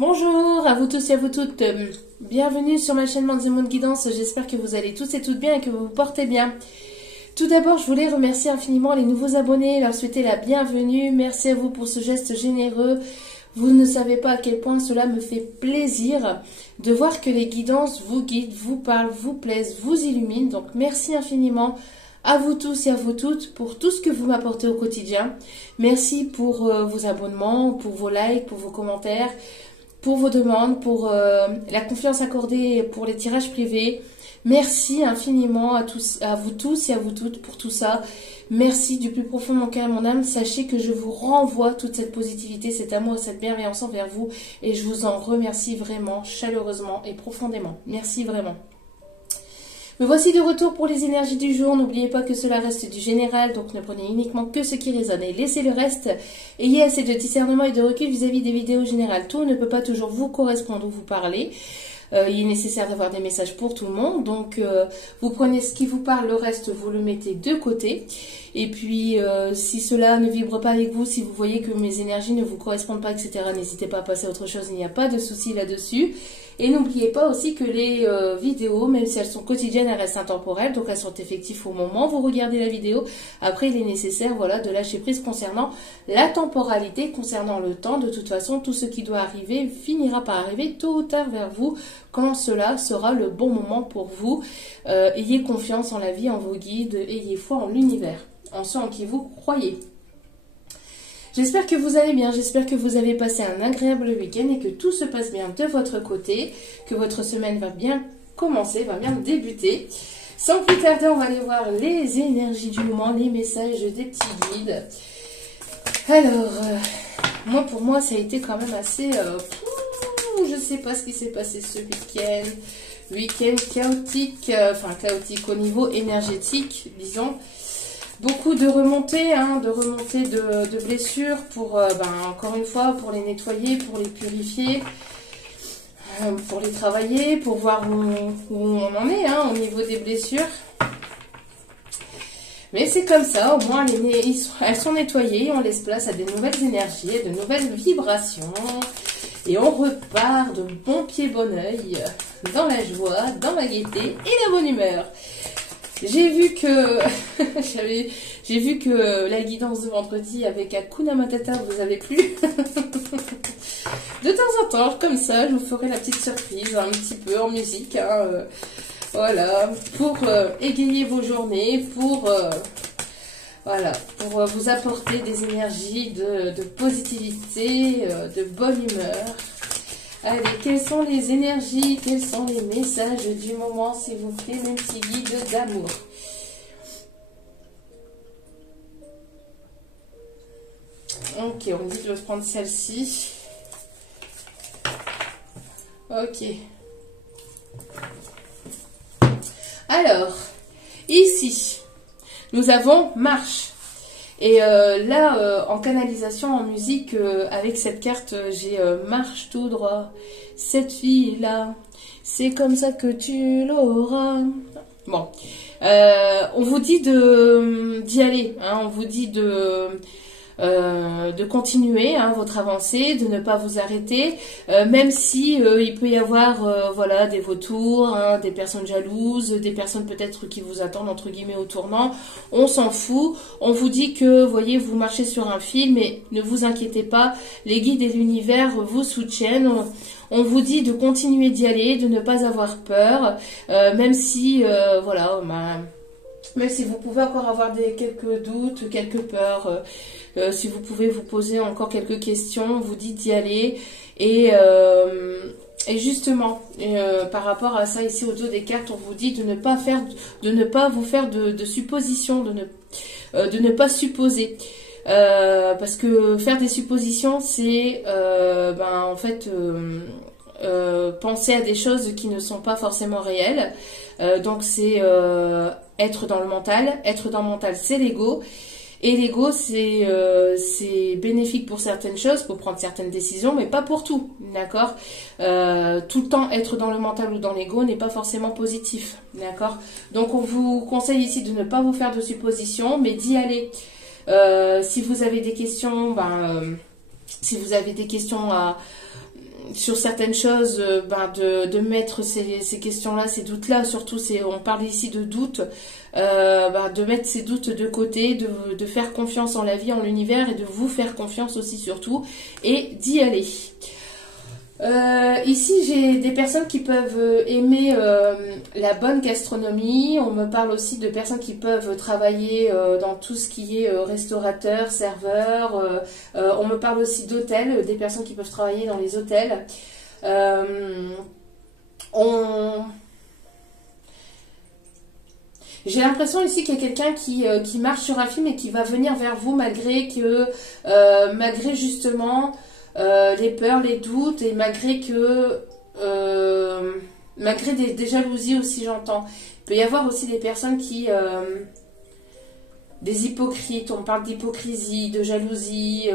Bonjour à vous tous et à vous toutes, bienvenue sur ma chaîne Manzemon Guidance, j'espère que vous allez tous et toutes bien et que vous vous portez bien. Tout d'abord, je voulais remercier infiniment les nouveaux abonnés, leur souhaiter la bienvenue, merci à vous pour ce geste généreux. Vous ne savez pas à quel point cela me fait plaisir de voir que les guidances vous guident, vous parlent, vous plaisent, vous illuminent, donc merci infiniment à vous tous et à vous toutes pour tout ce que vous m'apportez au quotidien. Merci pour vos abonnements, pour vos likes, pour vos commentaires, pour vos demandes, pour la confiance accordée pour les tirages privés. Merci infiniment à vous tous et à vous toutes pour tout ça. Merci du plus profond de mon cœur et de mon âme. Sachez que je vous renvoie toute cette positivité, cet amour et cette bienveillance envers vous. Et je vous en remercie vraiment, chaleureusement et profondément. Merci vraiment. Me voici de retour pour les énergies du jour. N'oubliez pas que cela reste du général, donc ne prenez uniquement que ce qui résonne et laissez le reste. Ayez assez de discernement et de recul vis-à-vis des vidéos générales. Tout ne peut pas toujours vous correspondre ou vous parler. Il est nécessaire d'avoir des messages pour tout le monde. Donc, vous prenez ce qui vous parle, le reste, vous le mettez de côté. Et puis, si cela ne vibre pas avec vous, si vous voyez que mes énergies ne vous correspondent pas, etc., n'hésitez pas à passer à autre chose. Il n'y a pas de souci là-dessus. Et n'oubliez pas aussi que les vidéos, même si elles sont quotidiennes, elles restent intemporelles. Donc, elles sont effectives au moment où vous regardez la vidéo. Après, il est nécessaire, voilà, de lâcher prise concernant la temporalité, concernant le temps. De toute façon, tout ce qui doit arriver finira par arriver tôt ou tard vers vous quand cela sera le bon moment pour vous. Ayez confiance en la vie, en vos guides, ayez foi en l'univers, en ceux en qui vous croyez. J'espère que vous allez bien, j'espère que vous avez passé un agréable week-end et que tout se passe bien de votre côté, que votre semaine va bien commencer, va bien débuter. Sans plus tarder, on va aller voir les énergies du moment, les messages des petits guides. Alors, pour moi, ça a été quand même assez... je ne sais pas ce qui s'est passé ce week-end. Week-end chaotique, enfin chaotique au niveau énergétique, disons. Beaucoup de remontées, de blessures pour, encore une fois, pour les nettoyer, pour les purifier, pour les travailler, pour voir où on en est au niveau des blessures. Mais c'est comme ça, au moins elles sont nettoyées, on laisse place à des nouvelles énergies, à de nouvelles vibrations. Et on repart de bon pied, bon oeil, dans la joie, dans la gaieté et la bonne humeur. J'ai vu que j'ai vu que la guidance de vendredi avec Hakuna Matata vous avait plu. De temps en temps, comme ça, je vous ferai la petite surprise, un petit peu en musique. Voilà, pour égayer vos journées, pour vous apporter des énergies de positivité, de bonne humeur. Allez, quelles sont les énergies, quels sont les messages du moment, s'il vous plaît, mes petits guides d'amour. Ok, on me dit de prendre celle-ci. Ok. Alors, ici, nous avons marche. Et là, en canalisation, en musique, avec cette carte, j'ai marche tout droit. Cette fille-là, c'est comme ça que tu l'auras. Bon, on vous dit d'y aller, on vous dit de continuer votre avancée, de ne pas vous arrêter, même si il peut y avoir voilà, des vautours, des personnes jalouses, des personnes peut-être qui vous attendent entre guillemets au tournant. On s'en fout. On vous dit que, voyez, vous marchez sur un fil, mais ne vous inquiétez pas, les guides et l'univers vous soutiennent. On vous dit de continuer d'y aller, de ne pas avoir peur, même si voilà, même si vous pouvez encore avoir quelques doutes, quelques peurs, si vous pouvez vous poser encore quelques questions, on vous dit d'y aller. Et justement, par rapport à ça, ici au dos des cartes, on vous dit de ne pas vous faire de suppositions, de ne pas supposer. Parce que faire des suppositions, c'est en fait penser à des choses qui ne sont pas forcément réelles. Donc c'est être dans le mental. Être dans le mental, c'est l'ego. Et l'ego, c'est bénéfique pour certaines choses, pour prendre certaines décisions, mais pas pour tout, d'accord? Tout le temps être dans le mental ou dans l'ego n'est pas forcément positif, d'accord? Donc on vous conseille ici de ne pas vous faire de suppositions, mais d'y aller. Si vous avez des questions, si vous avez des questions sur certaines choses, de mettre ces questions-là, ces doutes-là, surtout, on parle ici de doutes, de mettre ces doutes de côté, de faire confiance en la vie, en l'univers, et de vous faire confiance aussi surtout, et d'y aller. Ici, j'ai des personnes qui peuvent aimer la bonne gastronomie. On me parle aussi de personnes qui peuvent travailler dans tout ce qui est restaurateur, serveur. On me parle aussi d'hôtels, des personnes qui peuvent travailler dans les hôtels. J'ai l'impression ici qu'il y a quelqu'un qui marche sur un fil et qui va venir vers vous malgré justement les peurs, les doutes, et malgré des jalousies aussi, j'entends. Il peut y avoir aussi des personnes des hypocrites, on parle d'hypocrisie, de jalousie,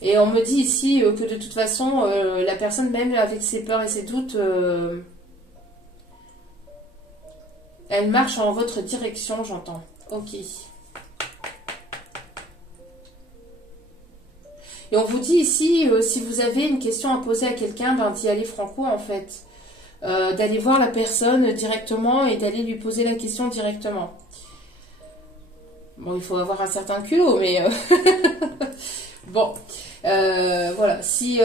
et on me dit ici que de toute façon, la personne, même avec ses peurs et ses doutes, elle marche en votre direction, j'entends. Ok. Et on vous dit ici, si vous avez une question à poser à quelqu'un, d'y aller franco en fait. D'aller voir la personne directement et d'aller lui poser la question directement. Bon, il faut avoir un certain culot, mais... bon, voilà. Si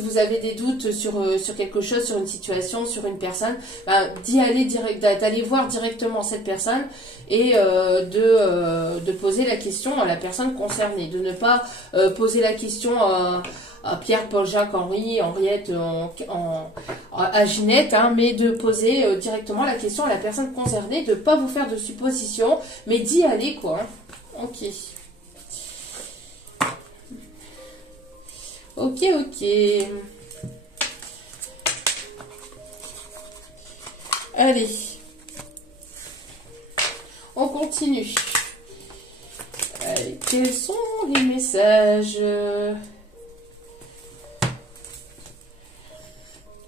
vous avez des doutes sur quelque chose, sur une situation, sur une personne, d'aller voir directement cette personne et de poser la question à la personne concernée. De ne pas poser la question à Pierre, Paul, Jacques, Henri, Henriette, à Ginette, mais de poser directement la question à la personne concernée, de ne pas vous faire de suppositions, mais d'y aller, quoi. Ok. Ok. Allez. On continue. Allez, quels sont les messages?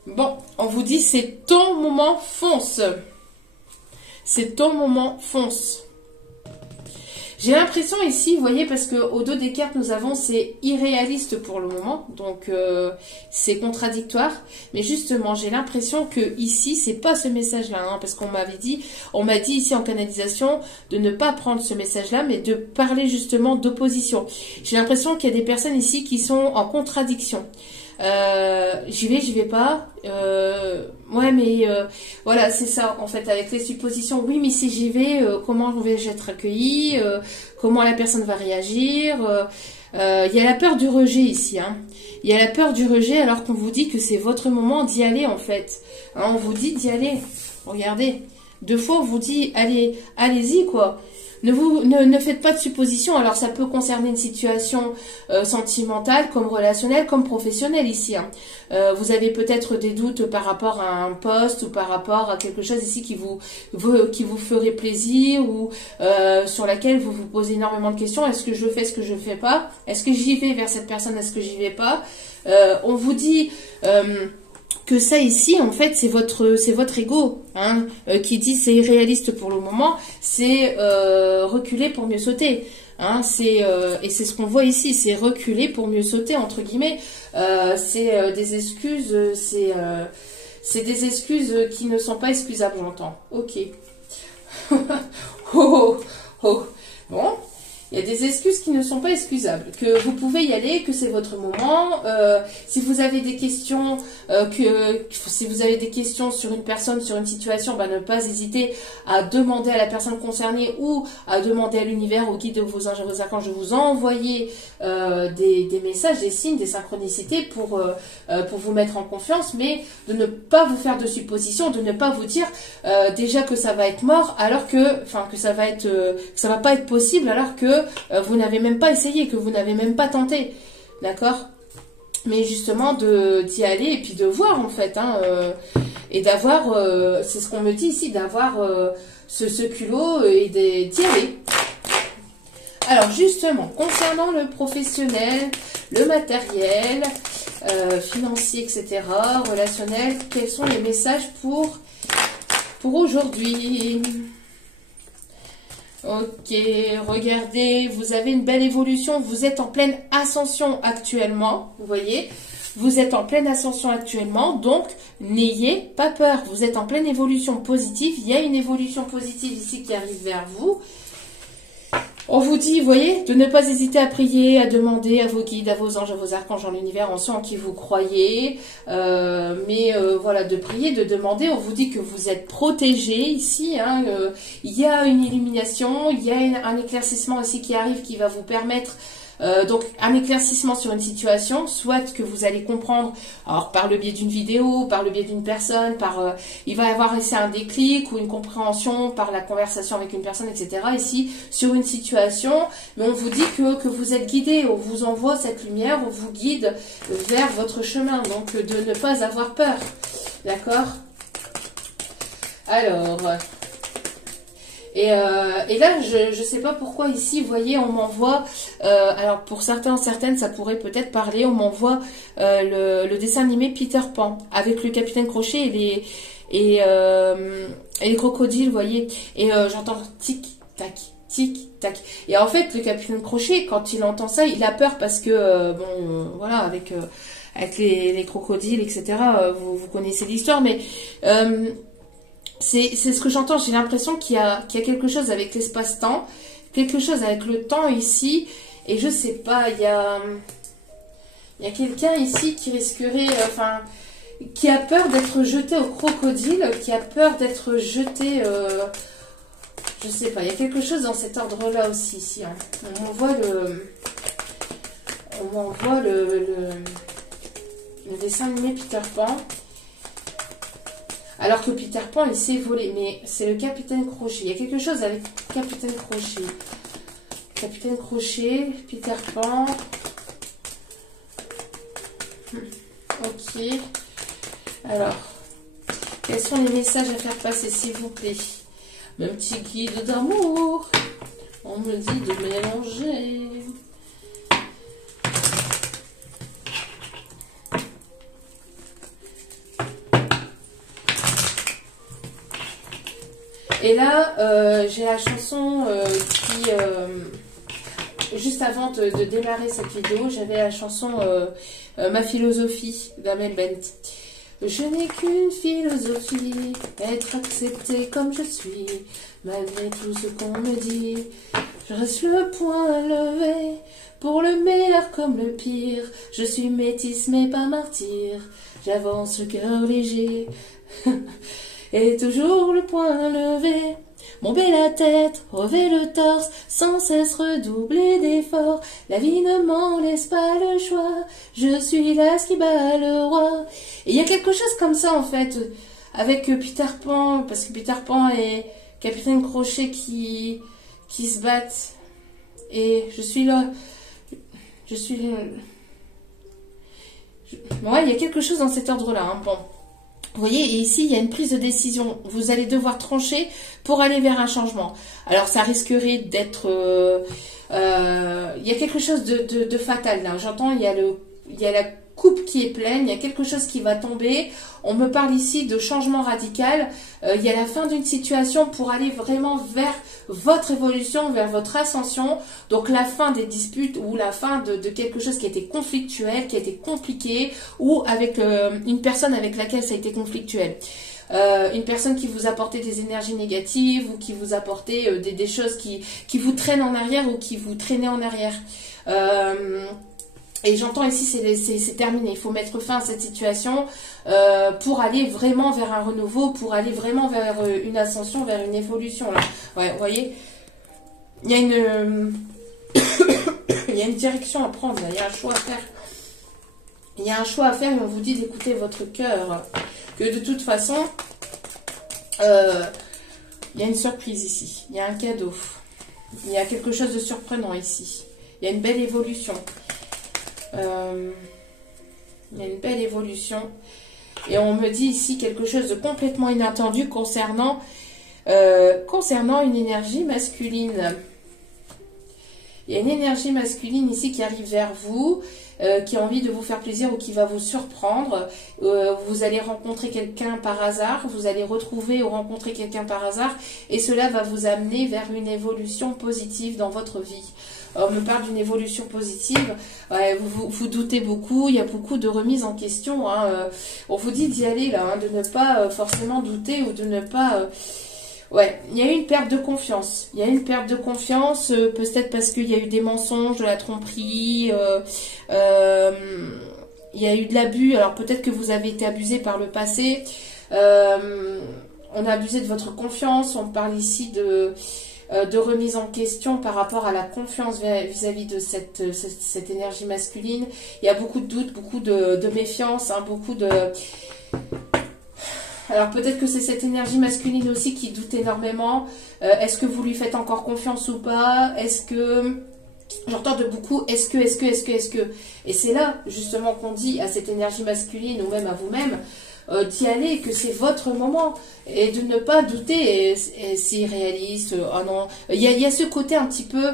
Bon, on vous dit c'est ton moment, fonce. C'est ton moment, fonce. J'ai l'impression ici, vous voyez, parce qu'au dos des cartes, nous avons c'est irréaliste pour le moment, donc c'est contradictoire. Mais justement, j'ai l'impression que ici, c'est pas ce message-là, parce qu'on m'a dit ici en canalisation de ne pas prendre ce message-là, mais de parler justement d'opposition. J'ai l'impression qu'il y a des personnes ici qui sont en contradiction. J'y vais pas. Ouais, mais voilà, c'est ça en fait avec les suppositions. Oui, mais si j'y vais, comment vais-je être accueillie, comment la personne va réagir. Il y a la peur du rejet ici. Il y a la peur du rejet alors qu'on vous dit que c'est votre moment d'y aller en fait. On vous dit d'y aller. Regardez, 2 fois on vous dit allez, allez-y quoi. Ne faites pas de suppositions. Alors, ça peut concerner une situation sentimentale, comme relationnelle, comme professionnelle ici. Vous avez peut-être des doutes par rapport à un poste ou par rapport à quelque chose ici qui vous ferait plaisir ou sur laquelle vous vous posez énormément de questions. Est-ce que je fais, est-ce que je fais pas? Est-ce que j'y vais vers cette personne? Est-ce que j'y vais pas? On vous dit... que ça ici, en fait, c'est votre ego qui dit c'est irréaliste pour le moment, c'est reculer pour mieux sauter. Et c'est ce qu'on voit ici, c'est reculer pour mieux sauter, entre guillemets. C'est des excuses, c'est des excuses qui ne sont pas excusables, j'entends. Ok. Bon. Il y a des excuses qui ne sont pas excusables, que vous pouvez y aller, que c'est votre moment. Si vous avez des questions, si vous avez des questions sur une personne, sur une situation, ne pas hésiter à demander à la personne concernée ou à demander à l'univers, au guide de vos anges et vos archanges de vous envoyer des messages, des signes, des synchronicités pour vous mettre en confiance, mais de ne pas vous faire de suppositions, de ne pas vous dire déjà que ça va être mort, alors que ça va pas être possible, alors que vous n'avez même pas essayé, que vous n'avez même pas tenté, d'accord? Mais justement d'y aller et puis de voir en fait, et d'avoir, c'est ce qu'on me dit ici, d'avoir ce culot et d'y aller. Alors justement, concernant le professionnel, le matériel, financier, etc., relationnel, quels sont les messages pour aujourd'hui? Ok, regardez, vous avez une belle évolution, vous êtes en pleine ascension actuellement, vous voyez. Vous êtes en pleine ascension actuellement, donc n'ayez pas peur. Vous êtes en pleine évolution positive. Il y a une évolution positive ici qui arrive vers vous. On vous dit, vous voyez, de ne pas hésiter à prier, à demander à vos guides, à vos anges, à vos archanges en l'univers, en soi en qui vous croyez. Voilà, de prier, de demander. On vous dit que vous êtes protégés ici. Hein, il y a une illumination, il y a un éclaircissement ici qui arrive qui va vous permettre... donc un éclaircissement sur une situation, soit que vous allez comprendre, alors par le biais d'une vidéo, par le biais d'une personne, il va y avoir ici un déclic ou une compréhension par la conversation avec une personne, etc. Ici sur une situation, mais on vous dit que vous êtes guidé, on vous envoie cette lumière, on vous guide vers votre chemin, donc de ne pas avoir peur, d'accord? Alors... Et là, je sais pas pourquoi ici, vous voyez, on m'envoie, alors pour certains, certaines, ça pourrait peut-être parler, on m'envoie le dessin animé Peter Pan, avec le Capitaine Crochet et les crocodiles, vous voyez, et j'entends tic-tac, tic-tac. Et en fait, le Capitaine Crochet, quand il entend ça, il a peur parce que, voilà, avec les crocodiles, etc., vous connaissez l'histoire, mais... c'est ce que j'entends, j'ai l'impression qu'il y a quelque chose avec l'espace-temps, quelque chose avec le temps ici, et je sais pas, il y a quelqu'un ici qui risquerait, qui a peur d'être jeté au crocodile, qui a peur d'être jeté, je sais pas, il y a quelque chose dans cet ordre-là aussi, ici, hein. On m'envoie le dessin animé Peter Pan. Alors que Peter Pan, il s'est volé. Mais c'est le Capitaine Crochet. Il y a quelque chose avec Capitaine Crochet. Capitaine Crochet, Peter Pan. Ok. Alors, quels sont les messages à faire passer, s'il vous plaît? Mon petit guide d'amour. On me dit de mélanger. Et là, j'ai la chanson juste avant de démarrer cette vidéo, j'avais la chanson Ma philosophie d'Amel Bent. Je n'ai qu'une philosophie, être acceptée comme je suis, malgré tout ce qu'on me dit. Je reste le poing levé, pour le meilleur comme le pire. Je suis métisse mais pas martyr, j'avance le cœur léger. Et toujours le poing levé, bomber la tête, relever le torse, sans cesse redoubler d'efforts. La vie ne m'en laisse pas le choix, je suis là ce qui bat le roi. Et il y a quelque chose comme ça en fait, avec Peter Pan, parce que Peter Pan et Capitaine Crochet qui se battent. Et je suis là, ouais, il y a quelque chose dans cet ordre-là, hein. Bon. Vous voyez, et ici, il y a une prise de décision. Vous allez devoir trancher pour aller vers un changement. Alors, ça risquerait d'être... il y a quelque chose de fatal, là. J'entends, il y a la coupe qui est pleine, il y a quelque chose qui va tomber. On me parle ici de changement radical. Il y a la fin d'une situation pour aller vraiment vers votre évolution, vers votre ascension. Donc la fin des disputes ou la fin de quelque chose qui a été conflictuel, qui a été compliqué, ou avec une personne avec laquelle ça a été conflictuel. Une personne qui vous apportait des énergies négatives ou qui vous apportait des choses qui vous traînent en arrière ou qui vous traînaient en arrière. Et j'entends ici, c'est terminé. Il faut mettre fin à cette situation pour aller vraiment vers un renouveau, pour aller vraiment vers une ascension, vers une évolution. Là. Ouais, vous voyez, il y a il y a une direction à prendre, là. Il y a un choix à faire. Il y a un choix à faire et on vous dit d'écouter votre cœur. Que de toute façon, il y a une surprise ici. Il y a un cadeau. Il y a quelque chose de surprenant ici. Il y a une belle évolution. Il y a une belle évolution. Et on me dit ici quelque chose de complètement inattendu concernant une énergie masculine. Il y a une énergie masculine ici qui arrive vers vous, qui a envie de vous faire plaisir ou qui va vous surprendre. Vous allez rencontrer quelqu'un par hasard, vous allez retrouver ou rencontrer quelqu'un par hasard, et cela va vous amener vers une évolution positive dans votre vie. On me parle d'une évolution positive. Ouais, vous doutez beaucoup, il y a beaucoup de remises en question. Hein. On vous dit d'y aller là, hein, de ne pas forcément douter ou de ne pas... Ouais, il y a eu une perte de confiance. Il y a eu une perte de confiance, peut-être parce qu'il y a eu des mensonges, de la tromperie, il y a eu de l'abus. Alors peut-être que vous avez été abusé par le passé. On a abusé de votre confiance. On parle ici de remise en question par rapport à la confiance vis-à-vis de cette énergie masculine. Il y a beaucoup de doutes, beaucoup de méfiance, hein, beaucoup de... Alors peut-être que c'est cette énergie masculine aussi qui doute énormément. Est-ce que vous lui faites encore confiance ou pas? Est-ce que... J'entends de beaucoup, est-ce que... Et c'est là, justement, qu'on dit à cette énergie masculine ou même à vous-même, d'y aller, que c'est votre moment. Et de ne pas douter, et c'est irréaliste, oh non. Il y a ce côté un petit peu...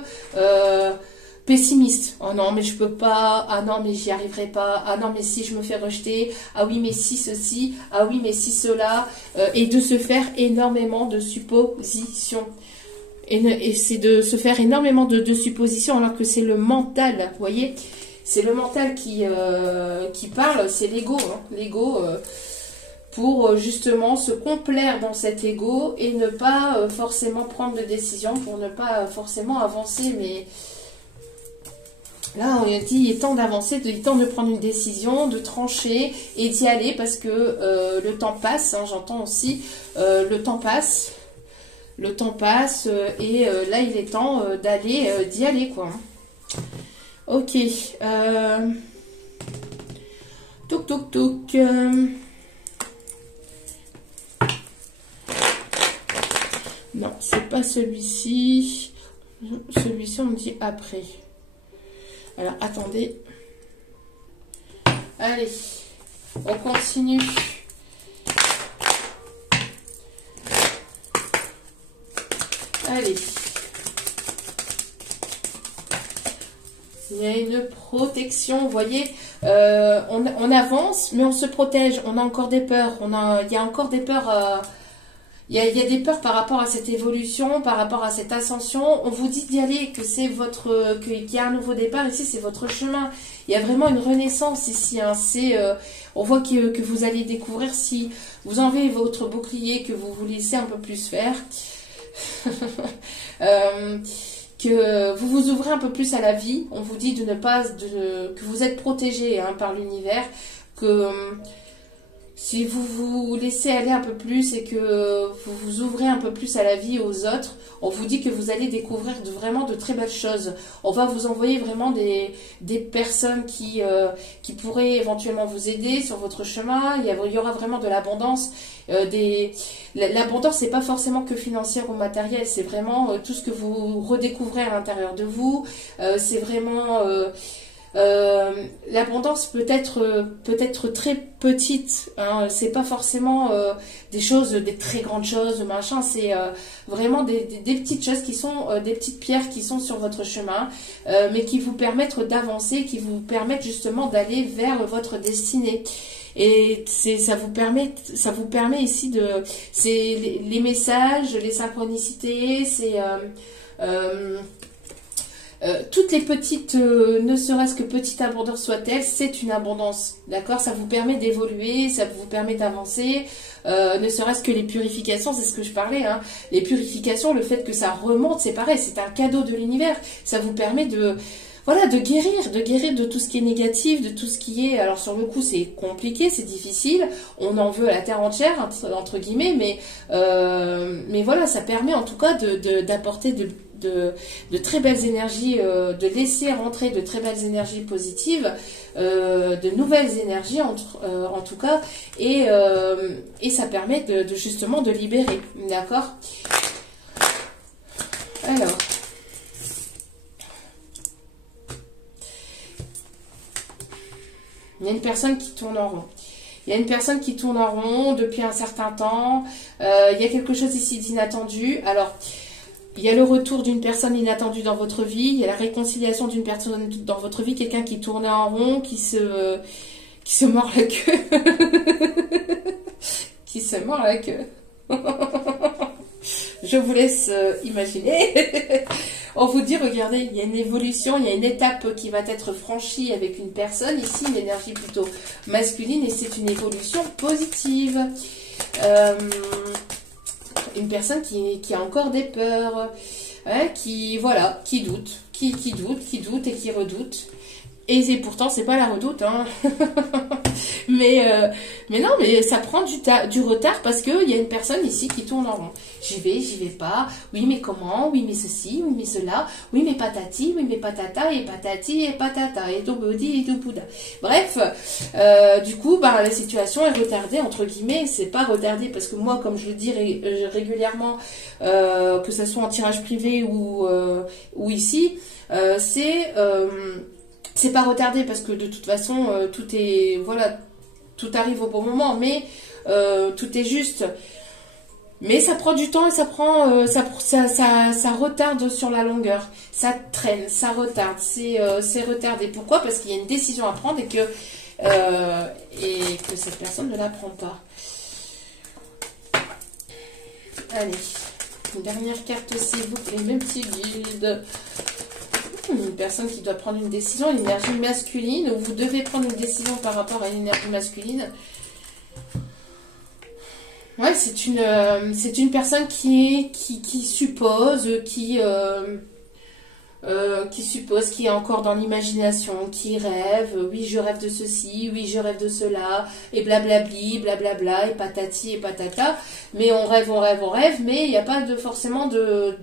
pessimiste. Oh non, mais je peux pas. Ah non, mais j'y arriverai pas. Ah non, mais si je me fais rejeter. Ah oui, mais si ceci. Ah oui, mais si cela. Et de se faire énormément de suppositions. Et c'est de se faire énormément de suppositions alors que c'est le mental, vous voyez. C'est le mental qui parle, c'est l'ego. Hein, l'ego pour justement se complaire dans cet ego et ne pas forcément prendre de décision, pour ne pas forcément avancer, mais... Là, on a dit, il est temps d'avancer, il est temps de prendre une décision, de trancher et d'y aller parce que le temps passe, hein, j'entends aussi, le temps passe et là, il est temps d'y aller, quoi. Ok. Toc, toc, toc. Non, c'est pas celui-ci. Celui-ci, on me dit après. Alors, attendez. Allez, on continue. Allez. Il y a une protection, vous voyez. On avance, mais on se protège. On a encore des peurs. Il y a encore des peurs... Il y a des peurs par rapport à cette évolution, par rapport à cette ascension. On vous dit d'y aller, que c'est qu'il y a un nouveau départ. Ici, c'est votre chemin. Il y a vraiment une renaissance ici. Hein. On voit que vous allez découvrir, si vous enlevez votre bouclier, que vous vous laissez un peu plus faire, que vous vous ouvrez un peu plus à la vie. On vous dit que vous êtes protégé, hein, par l'univers, que... Si vous vous laissez aller un peu plus et que vous vous ouvrez un peu plus à la vie, aux autres, on vous dit que vous allez découvrir vraiment de très belles choses. On va vous envoyer vraiment des personnes qui pourraient éventuellement vous aider sur votre chemin. Il y aura vraiment de l'abondance. L'abondance, c'est pas forcément que financière ou matérielle, c'est vraiment tout ce que vous redécouvrez à l'intérieur de vous. C'est vraiment... l'abondance peut être très petite, hein. C'est pas forcément des très grandes choses, machin. C'est vraiment des petites choses qui sont des petites pierres qui sont sur votre chemin, mais qui vous permettent d'avancer, qui vous permettent justement d'aller vers votre destinée. Et ça vous permet ici c'est les messages, les synchronicités, c'est toutes les petites, ne serait-ce que petite abondance soit-elle, c'est une abondance, d'accord? Ça vous permet d'évoluer, ça vous permet d'avancer, ne serait-ce que les purifications, c'est ce que je parlais, hein. Les purifications, le fait que ça remonte, c'est pareil, c'est un cadeau de l'univers, ça vous permet de guérir de tout ce qui est négatif, de tout ce qui est... Alors sur le coup, c'est compliqué, c'est difficile, on en veut à la terre entière, entre guillemets, mais voilà, ça permet en tout cas d'apporter de très belles énergies, de laisser rentrer de très belles énergies positives, de nouvelles énergies en tout cas, et ça permet justement de libérer, d'accord? Alors... Il y a une personne qui tourne en rond. Il y a une personne qui tourne en rond depuis un certain temps. Il y a quelque chose ici d'inattendu. Alors, il y a le retour d'une personne inattendue dans votre vie. Il y a la réconciliation d'une personne dans votre vie. Quelqu'un qui tournait en rond, qui se mord la queue. Qui se mord la queue. Je vous laisse imaginer. On vous dit, regardez, il y a une évolution, il y a une étape qui va être franchie avec une personne. Ici, une énergie plutôt masculine et c'est une évolution positive. Une personne qui a encore des peurs, voilà, qui doute et qui redoute. Et pourtant, c'est pas la redoute, hein. mais non, mais ça prend du retard parce qu'il y a une personne ici qui tourne en rond. J'y vais pas. Oui, mais comment? Oui, mais ceci, oui, mais cela. Oui, mais patati, oui, mais patata, et patati, et patata, et dobodi, et dobouda. Bref, du coup, la situation est retardée, entre guillemets. C'est pas retardé parce que moi, comme je le dis régulièrement, que ce soit en tirage privé ou ici, c'est pas retardé parce que de toute façon tout arrive au bon moment, mais tout est juste. Mais ça prend du temps et ça retarde sur la longueur. Ça traîne, ça retarde, c'est retardé. Pourquoi? Parce qu'il y a une décision à prendre et que cette personne ne la prend pas. Allez, une dernière carte s'il vous plaît, même petit guide. Une personne qui doit prendre une décision, une énergie masculine, ou vous devez prendre une décision par rapport à une énergie masculine. Ouais, c'est une personne qui suppose, qui suppose, qui est encore dans l'imagination, qui rêve, oui je rêve de ceci, oui je rêve de cela, et blablabli, blablabla, et patati et patata, mais on rêve, mais il n'y a pas forcément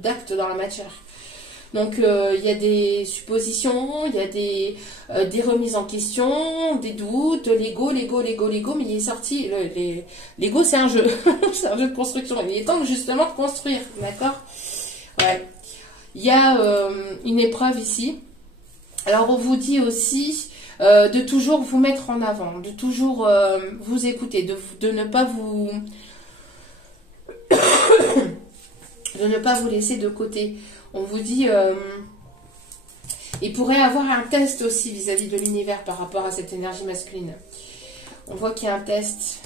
d'acte dans la matière. Donc il y a des suppositions, il y a des remises en question, des doutes, l'ego, mais il est sorti, l'ego c'est un jeu, c'est un jeu de construction, il est temps justement de construire, d'accord? Ouais. Il y a une épreuve ici, alors on vous dit aussi de toujours vous mettre en avant, de toujours vous écouter, de ne pas vous... de ne pas vous laisser de côté. On vous dit, il pourrait avoir un test aussi vis-à-vis de l'univers par rapport à cette énergie masculine. On voit qu'il y a un test.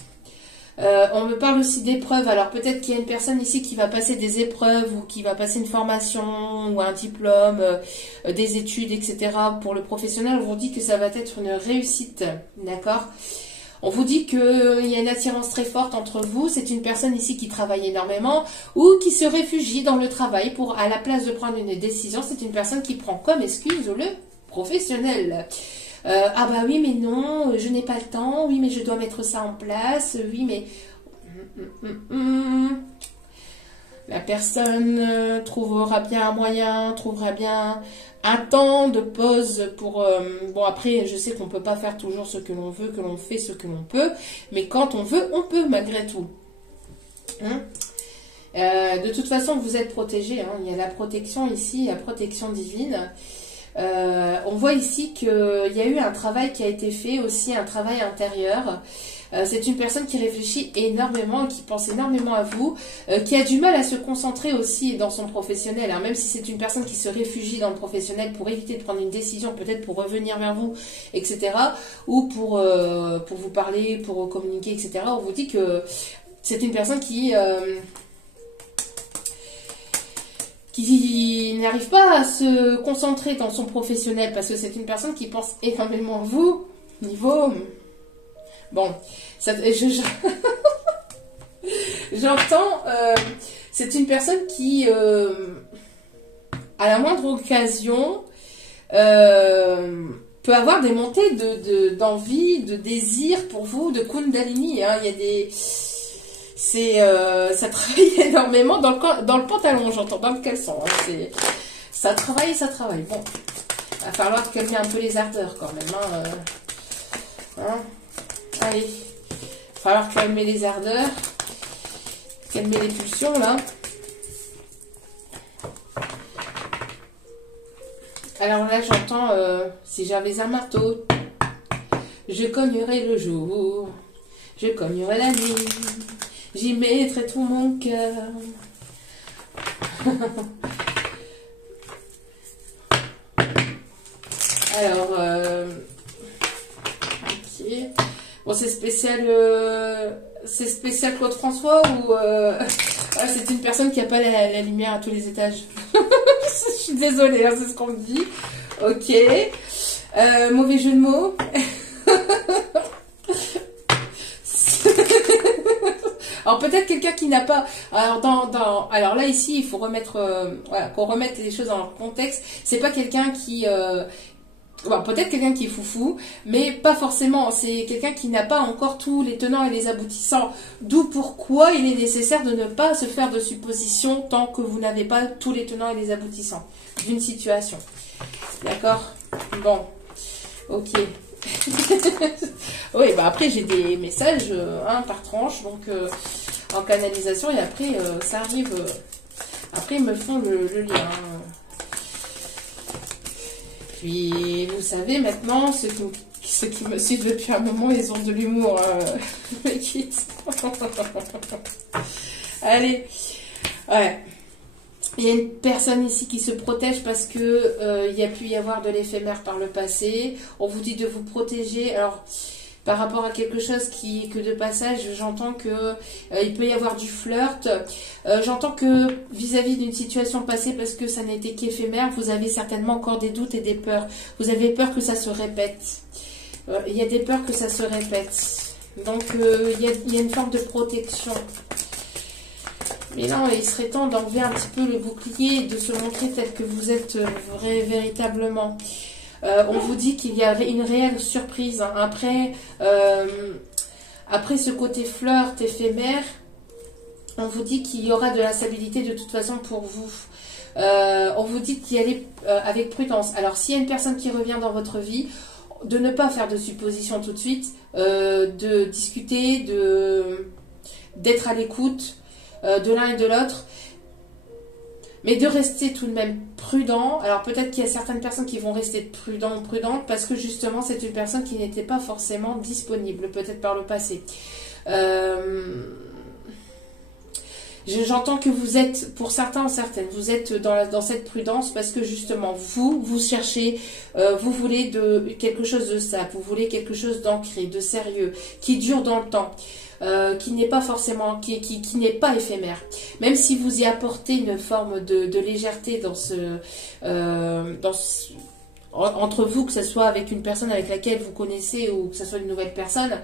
On me parle aussi d'épreuves. Alors peut-être qu'il y a une personne ici qui va passer des épreuves ou qui va passer une formation ou un diplôme, des études, etc. Pour le professionnel, on vous dit que ça va être une réussite. D'accord ? On vous dit qu'il y a une attirance très forte entre vous. C'est une personne ici qui travaille énormément ou qui se réfugie dans le travail à la place de prendre une décision. C'est une personne qui prend comme excuse le professionnel. Ah bah oui, mais non, je n'ai pas le temps. Oui, mais je dois mettre ça en place. Oui, mais... La personne trouvera bien un moyen, trouvera bien un temps de pause pour... bon, après, je sais qu'on ne peut pas faire toujours ce que l'on veut, que l'on fait ce que l'on peut, mais quand on veut, on peut malgré tout. De toute façon, vous êtes protégé. Il y a la protection ici, la protection divine. On voit ici qu'il y a eu un travail qui a été fait aussi, un travail intérieur. C'est une personne qui réfléchit énormément, qui pense énormément à vous, qui a du mal à se concentrer aussi dans son professionnel, même si c'est une personne qui se réfugie dans le professionnel pour éviter de prendre une décision, peut-être pour revenir vers vous, etc. Ou pour vous parler, pour communiquer, etc. On vous dit que c'est une personne qui n'arrive pas à se concentrer dans son professionnel parce que c'est une personne qui pense énormément à vous, niveau... Bon, j'entends, c'est une personne qui, à la moindre occasion, peut avoir des montées d'envie, de désir pour vous, de Kundalini. Il y a des... ça travaille énormément dans le pantalon, j'entends, dans le caleçon. Ça travaille. Bon, il va falloir calmer un peu les ardeurs quand même. Allez, il va falloir calmer les ardeurs, calmer les pulsions là. Alors là, j'entends, si j'avais un marteau, je cognerais le jour, je cognerais la nuit, j'y mettrais tout mon cœur. Alors, ok. Bon, c'est spécial Claude François ou c'est une personne qui n'a pas la lumière à tous les étages. Je suis désolée, hein, c'est ce qu'on me dit. Ok. Mauvais jeu de mots. Alors peut-être quelqu'un qui n'a pas. Alors là ici, il faut remettre, voilà, qu'on remette les choses dans leur contexte. C'est pas quelqu'un qui, bon, peut-être quelqu'un qui est foufou, mais pas forcément. C'est quelqu'un qui n'a pas encore tous les tenants et les aboutissants. D'où pourquoi il est nécessaire de ne pas se faire de suppositions tant que vous n'avez pas tous les tenants et les aboutissants d'une situation. D'accord? Bon, ok. Oui, bah après j'ai des messages par tranche, donc en canalisation, et après ça arrive. Après ils me font le lien. Puis vous savez maintenant, ceux qui me suivent depuis un moment, ils ont de l'humour. Me quitte. Allez, ouais. Il y a une personne ici qui se protège parce que il y a pu y avoir de l'éphémère par le passé. On vous dit de vous protéger. Alors, par rapport à quelque chose qui est que de passage, j'entends que il peut y avoir du flirt. J'entends que vis-à-vis d'une situation passée, parce que ça n'était qu'éphémère, vous avez certainement encore des doutes et des peurs. Vous avez peur que ça se répète. Il y a des peurs que ça se répète. Donc, il y a une forme de protection. Mais non, il serait temps d'enlever un petit peu le bouclier et de se montrer tel que vous êtes véritablement. On vous dit qu'il y a une réelle surprise. Hein. Après ce côté flirt éphémère, on vous dit qu'il y aura de la stabilité de toute façon pour vous. On vous dit d'y aller avec prudence. Alors, s'il y a une personne qui revient dans votre vie, de ne pas faire de suppositions tout de suite, de discuter, d'être à l'écoute de l'un et de l'autre, mais de rester tout de même prudent. Alors peut-être qu'il y a certaines personnes qui vont rester prudents ou prudentes parce que justement c'est une personne qui n'était pas forcément disponible, peut-être par le passé. J'entends que vous êtes, pour certains ou certaines, vous êtes dans cette prudence parce que justement vous cherchez, vous voulez quelque chose de stable, vous voulez quelque chose d'ancré, de sérieux, qui dure dans le temps. Qui n'est pas forcément, qui n'est pas éphémère. Même si vous y apportez une forme de légèreté entre vous, que ce soit avec une personne avec laquelle vous connaissez ou que ce soit une nouvelle personne,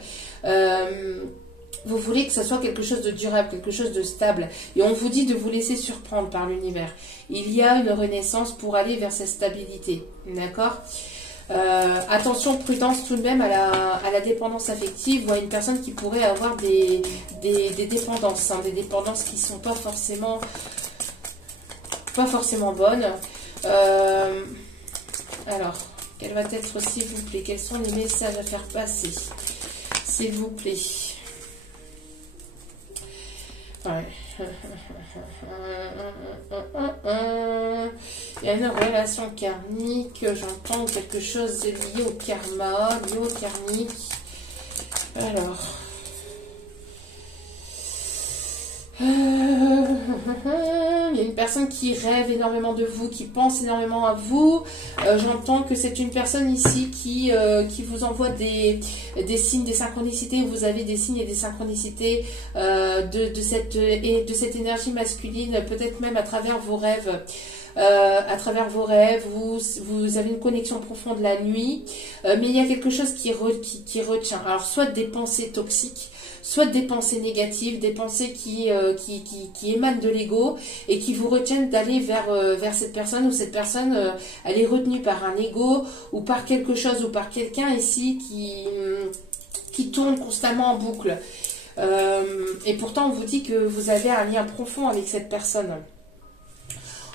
vous voulez que ce soit quelque chose de durable, quelque chose de stable. Et on vous dit de vous laisser surprendre par l'univers. Il y a une renaissance pour aller vers cette stabilité. D'accord ? Attention, prudence tout de même à la dépendance affective ou à une personne qui pourrait avoir des dépendances, hein, des dépendances qui ne sont pas forcément bonnes. Alors, quel va être, s'il vous plaît, quels sont les messages à faire passer, s'il vous plaît? Ouais. Il y a une relation karmique, j'entends quelque chose lié au karma, lié au karmique. Alors, il y a une personne qui rêve énormément de vous, qui pense énormément à vous. J'entends que c'est une personne ici qui vous envoie des signes, des synchronicités. Vous avez des signes et des synchronicités de cette énergie masculine, peut-être même à travers vos rêves. Vous avez une connexion profonde la nuit, mais il y a quelque chose qui retient. Alors, soit des pensées toxiques, soit des pensées négatives, des pensées qui émanent de l'ego et qui vous retiennent d'aller vers cette personne, ou cette personne, elle est retenue par un ego ou par quelque chose ou par quelqu'un ici qui tourne constamment en boucle. Et pourtant, on vous dit que vous avez un lien profond avec cette personne.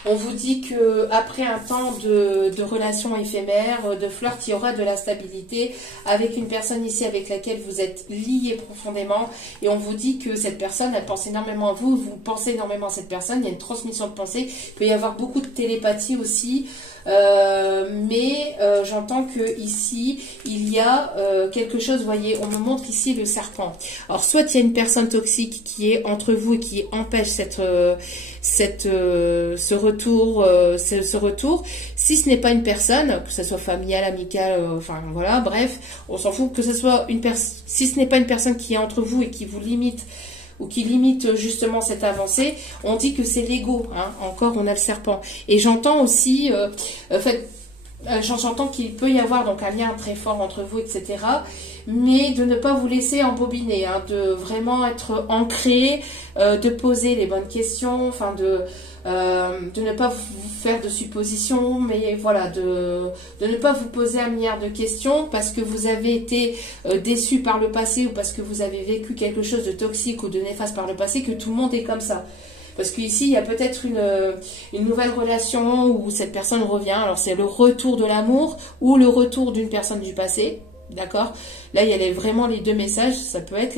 On vous dit que après un temps de relations éphémères, de flirt, il y aura de la stabilité avec une personne ici avec laquelle vous êtes liés profondément. Et on vous dit que cette personne, elle pense énormément à vous, vous pensez énormément à cette personne. Il y a une transmission de pensée. Il peut y avoir beaucoup de télépathie aussi. Mais j'entends que ici il y a quelque chose, vous voyez, on me montre ici le serpent. Alors soit il y a une personne toxique qui est entre vous et qui empêche ce retour. Si ce n'est pas une personne, que ce soit familiale, amicale, enfin voilà, bref, on s'en fout, que ce soit une personne, si ce n'est pas une personne qui est entre vous et qui vous limite ou qui limite justement cette avancée, on dit que c'est l'ego. Hein. Encore, on a le serpent. Et j'entends aussi, j'entends qu'il peut y avoir donc un lien très fort entre vous, etc. Mais de ne pas vous laisser embobiner, hein, de vraiment être ancré, de poser les bonnes questions, enfin de ne pas vous faire de suppositions, mais voilà, de ne pas vous poser un milliard de questions parce que vous avez été déçu par le passé ou parce que vous avez vécu quelque chose de toxique ou de néfaste par le passé, que tout le monde est comme ça. Parce qu'ici, il y a peut-être une nouvelle relation où cette personne revient. Alors, c'est le retour de l'amour ou le retour d'une personne du passé. D'accord? Là, il y a vraiment les deux messages. Ça peut être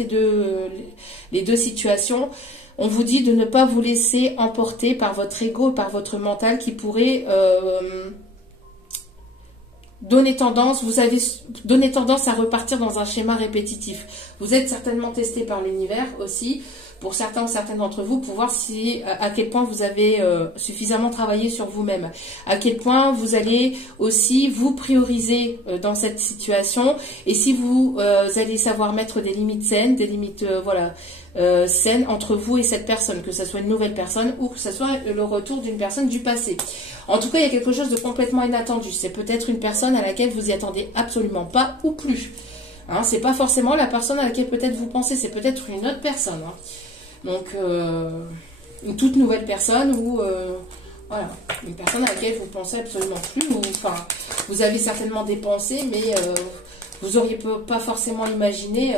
les deux situations. On vous dit de ne pas vous laisser emporter par votre ego et par votre mental qui pourrait donner tendance à repartir dans un schéma répétitif. Vous êtes certainement testé par l'univers aussi, pour certains ou certaines d'entre vous, pour voir à quel point vous avez suffisamment travaillé sur vous-même, à quel point vous allez aussi vous prioriser dans cette situation, et si vous allez savoir mettre des limites saines, des limites saines entre vous et cette personne, que ce soit une nouvelle personne ou que ce soit le retour d'une personne du passé. En tout cas, il y a quelque chose de complètement inattendu. C'est peut-être une personne à laquelle vous y attendez absolument pas ou plus. Hein, c'est pas forcément la personne à laquelle peut-être vous pensez, c'est peut-être une autre personne. Hein. Donc, une toute nouvelle personne ou voilà, une personne à laquelle vous pensez absolument plus. Ou, enfin, vous avez certainement des pensées, mais vous auriez pas forcément imaginé.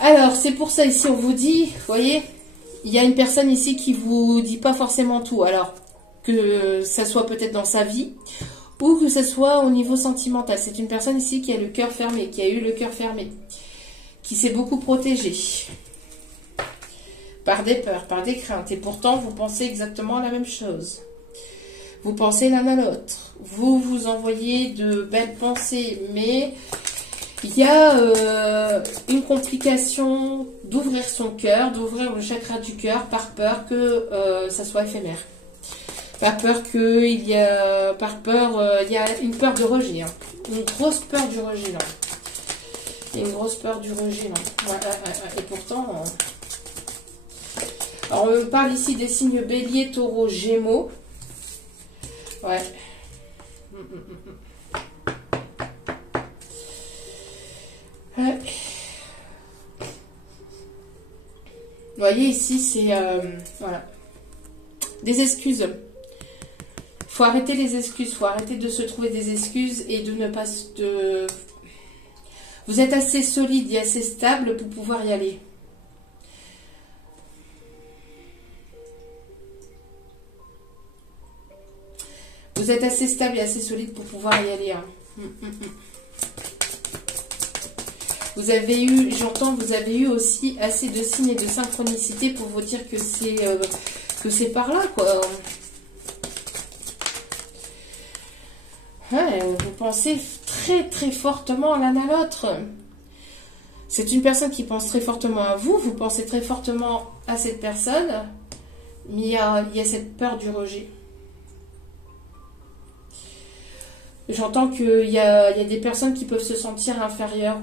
Alors, c'est pour ça ici, on vous dit, vous voyez, il y a une personne ici qui vous dit pas forcément tout. Alors, que ça soit peut-être dans sa vie ou que ce soit au niveau sentimental. C'est une personne ici qui a le cœur fermé, qui a eu le cœur fermé, qui s'est beaucoup protégée par des peurs, par des craintes. Et pourtant, vous pensez exactement la même chose. Vous pensez l'un à l'autre. Vous vous envoyez de belles pensées, mais il y a une complication d'ouvrir son cœur, d'ouvrir le chakra du cœur par peur que ça soit éphémère. Par peur il y a une peur de rejet. Hein. Une grosse peur du rejet là. Il y a une grosse peur du rejet là. Et pourtant... Alors on me parle ici des signes bélier, taureau, gémeaux. Ouais. Ouais. Vous voyez ici, c'est... voilà. Des excuses. Faut arrêter les excuses. Faut arrêter de se trouver des excuses et de ne pas... Vous êtes assez solide et assez stable pour pouvoir y aller. Vous êtes assez stable et assez solide pour pouvoir y aller. Hein. Vous avez eu, j'entends, vous avez eu aussi assez de signes et de synchronicité pour vous dire que c'est par là, quoi. Ouais, vous pensez très très fortement l'un à l'autre. C'est une personne qui pense très fortement à vous, vous pensez très fortement à cette personne, mais il y a cette peur du rejet. J'entends qu'il y a des personnes qui peuvent se sentir inférieures.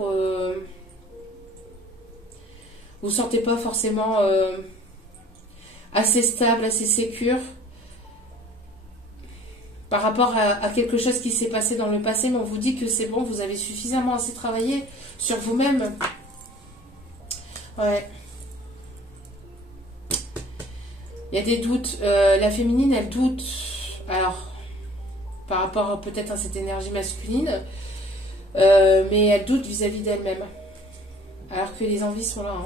Vous ne sentez pas forcément assez stable, assez sécure par rapport à quelque chose qui s'est passé dans le passé, mais on vous dit que c'est bon, vous avez suffisamment assez travaillé sur vous-même. Ouais. Il y a des doutes. La féminine, elle doute. Alors... par rapport peut-être à cette énergie masculine, mais elle doute vis-à-vis d'elle-même, alors que les envies sont là. Hein.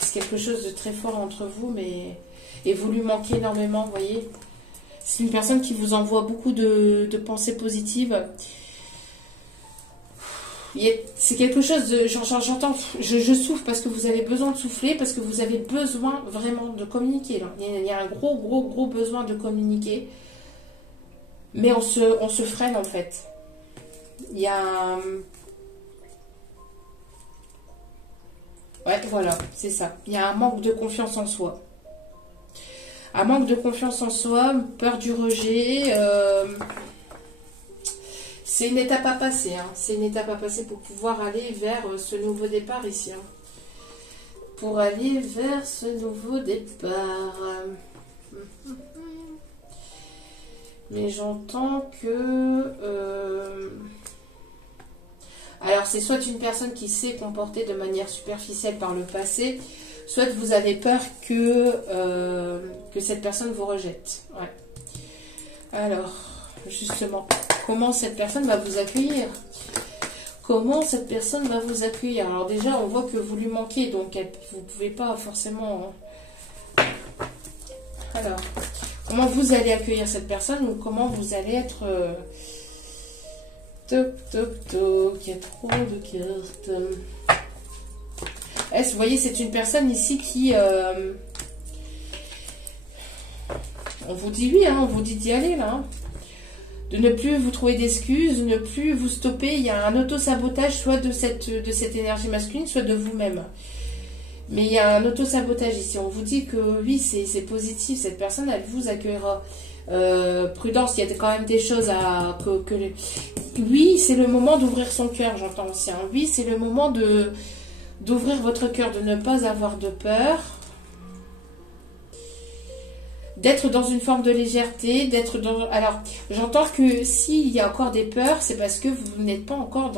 C'est quelque chose de très fort entre vous, mais et vous lui manquez énormément, vous voyez. C'est une personne qui vous envoie beaucoup de pensées positives. C'est quelque chose de... J'entends, je souffle parce que vous avez besoin de souffler, parce que vous avez besoin vraiment de communiquer. Là. Il y a un gros besoin de communiquer. Mais on se freine en fait. Il y a un... Ouais, voilà, c'est ça. Il y a un manque de confiance en soi. Un manque de confiance en soi, peur du rejet... C'est une étape à passer, hein. C'est une étape à passer pour pouvoir aller vers ce nouveau départ ici. Hein. Pour aller vers ce nouveau départ. Mais j'entends que... Alors, c'est soit une personne qui s'est comportée de manière superficielle par le passé, soit vous avez peur que cette personne vous rejette. Ouais. Alors, justement, comment cette personne va vous accueillir? Comment cette personne va vous accueillir? Alors déjà, on voit que vous lui manquez, donc vous ne pouvez pas forcément... Alors, comment vous allez accueillir cette personne ou comment vous allez être... Toc, toc, toc, il y a trop de cartes. Vous voyez, c'est une personne ici qui... on vous dit oui, hein, on vous dit d'y aller, là. Hein. De ne plus vous trouver d'excuses, de ne plus vous stopper. Il y a un auto-sabotage, soit de cette énergie masculine, soit de vous-même. Mais il y a un auto-sabotage ici. On vous dit que oui, c'est positif. Cette personne, elle vous accueillera. Prudence, il y a quand même des choses à... Oui, c'est le moment d'ouvrir son cœur, j'entends aussi. Hein. Oui, c'est le moment d'ouvrir votre cœur, de ne pas avoir de peur. D'être dans une forme de légèreté, d'être dans... Alors, j'entends que s'il y a encore des peurs, c'est parce que vous n'êtes pas encore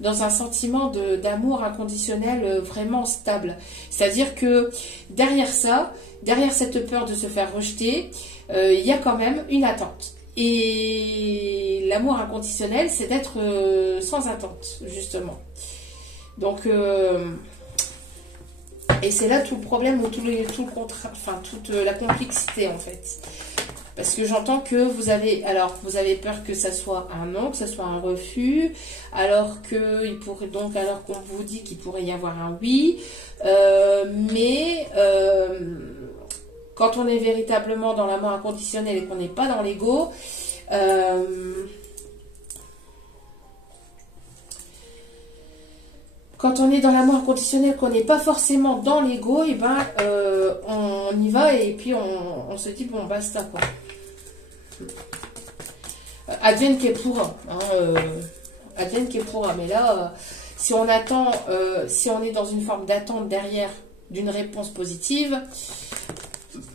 dans un sentiment d'amour inconditionnel vraiment stable. C'est-à-dire que derrière ça, derrière cette peur de se faire rejeter, il y a quand même une attente. Et l'amour inconditionnel, c'est d'être sans attente, justement. Donc... Et c'est là tout le problème, ou tout le contrat, enfin toute la complexité en fait. Parce que j'entends que vous avez peur que ça soit un non, que ça soit un refus, alors qu'on vous dit qu'il pourrait y avoir un oui, mais quand on est véritablement dans l'amour inconditionnel et qu'on n'est pas dans l'ego, quand on est dans l'amour inconditionnel, qu'on n'est pas forcément dans l'ego, et ben on y va et puis on se dit bon basta quoi. Advienne que pourra. Hein, advienne que pourra. Mais là, si on attend, si on est dans une forme d'attente derrière d'une réponse positive,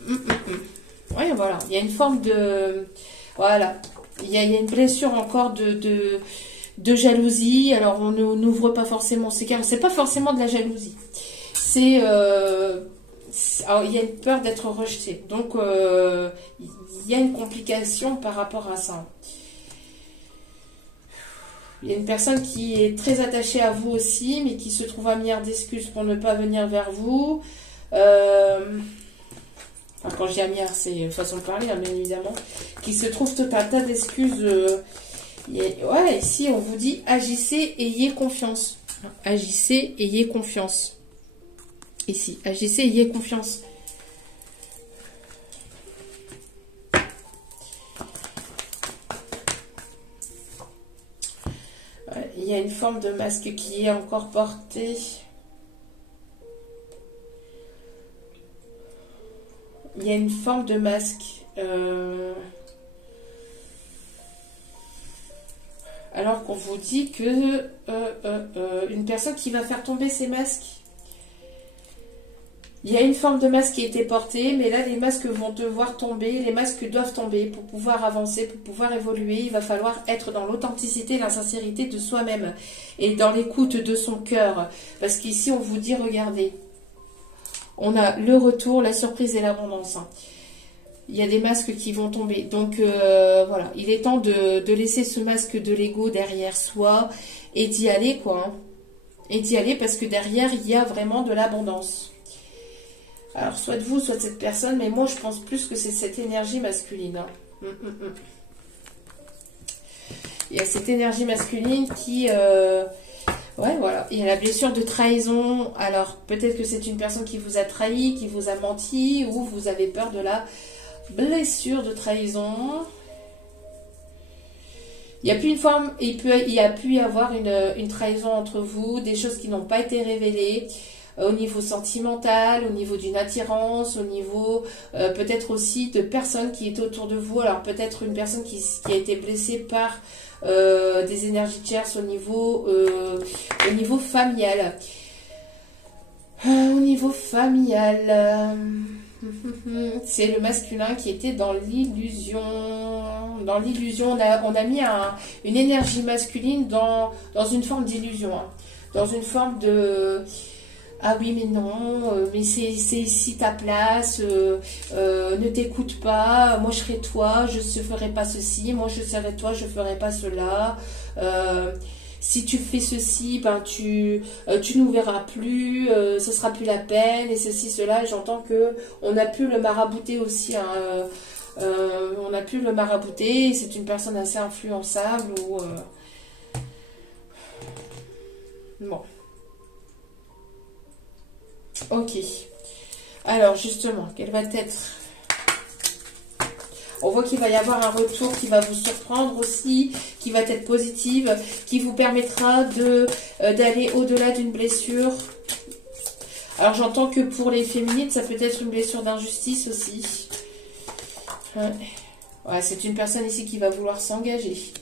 oui voilà, il y a une forme de, voilà, il y a une blessure encore de jalousie. Alors on n'ouvre pas forcément ces cartes, c'est pas forcément de la jalousie, c'est il y a une peur d'être rejeté, donc il y a une complication par rapport à ça. Il y a une personne qui est très attachée à vous aussi, mais qui se trouve un milliard d'excuses pour ne pas venir vers vous. Enfin, quand je dis un milliard, c'est une façon de parler, hein, bien évidemment, qui se trouve tout un tas d'excuses. Ouais, ici on vous dit agissez, ayez confiance. Agissez, ayez confiance. Ici, agissez, ayez confiance. Ouais, il y a une forme de masque qui est encore portée. Il y a une forme de masque. Alors qu'on vous dit que une personne qui va faire tomber ces masques. Il y a une forme de masque qui a été portée, mais là les masques vont devoir tomber, les masques doivent tomber pour pouvoir avancer, pour pouvoir évoluer. Il va falloir être dans l'authenticité, la sincérité de soi-même et dans l'écoute de son cœur. Parce qu'ici on vous dit, regardez, on a le retour, la surprise et l'abondance. Il y a des masques qui vont tomber. Donc voilà, il est temps de laisser ce masque de l'ego derrière soi et d'y aller quoi. Hein. Et d'y aller parce que derrière, il y a vraiment de l'abondance. Alors soit de vous, soit de cette personne, mais moi je pense plus que c'est cette énergie masculine. Hein. Il y a cette énergie masculine qui... ouais, voilà. Il y a la blessure de trahison. Alors peut-être que c'est une personne qui vous a trahi, qui vous a menti, ou vous avez peur de la... blessure de trahison. Il y a pu une forme, il y a pu y avoir une trahison entre vous, des choses qui n'ont pas été révélées. au niveau sentimental, au niveau d'une attirance, au niveau peut-être aussi de personnes qui étaient autour de vous. Alors peut-être une personne qui a été blessée par des énergies tierces au niveau familial. Au niveau familial, c'est le masculin qui était dans l'illusion. Dans l'illusion, on a mis une énergie masculine dans une forme d'illusion. Hein. Dans une forme de... Ah oui, mais non, mais c'est ici ta place, ne t'écoute pas, moi je serai toi, je ne ferai pas ceci, moi je serai toi, je ne ferai pas cela. Si tu fais ceci, ben tu nous verras plus, ce sera plus la peine, et ceci, cela. J'entends que on a pu le marabouter aussi, hein, on a pu le marabouter, c'est une personne assez influençable ou... Bon. Ok. Alors, justement, quelle va être... On voit qu'il va y avoir un retour qui va vous surprendre aussi, qui va être positive, qui vous permettra d'aller au-delà d'une blessure. Alors, j'entends que pour les féminines, ça peut être une blessure d'injustice aussi. Ouais, c'est une personne ici qui va vouloir s'engager.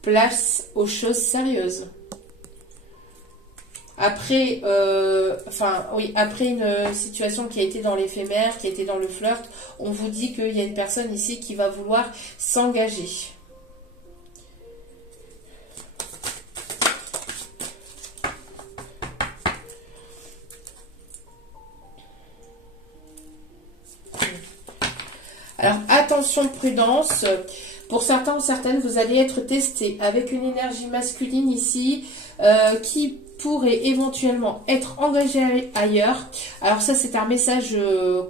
Place aux choses sérieuses. Après, après une situation qui a été dans l'éphémère, qui a été dans le flirt, on vous dit qu'il y a une personne ici qui va vouloir s'engager. Alors, attention, prudence. Pour certains ou certaines, vous allez être testé avec une énergie masculine ici qui pourrait éventuellement être engagé ailleurs. Alors ça, c'est un message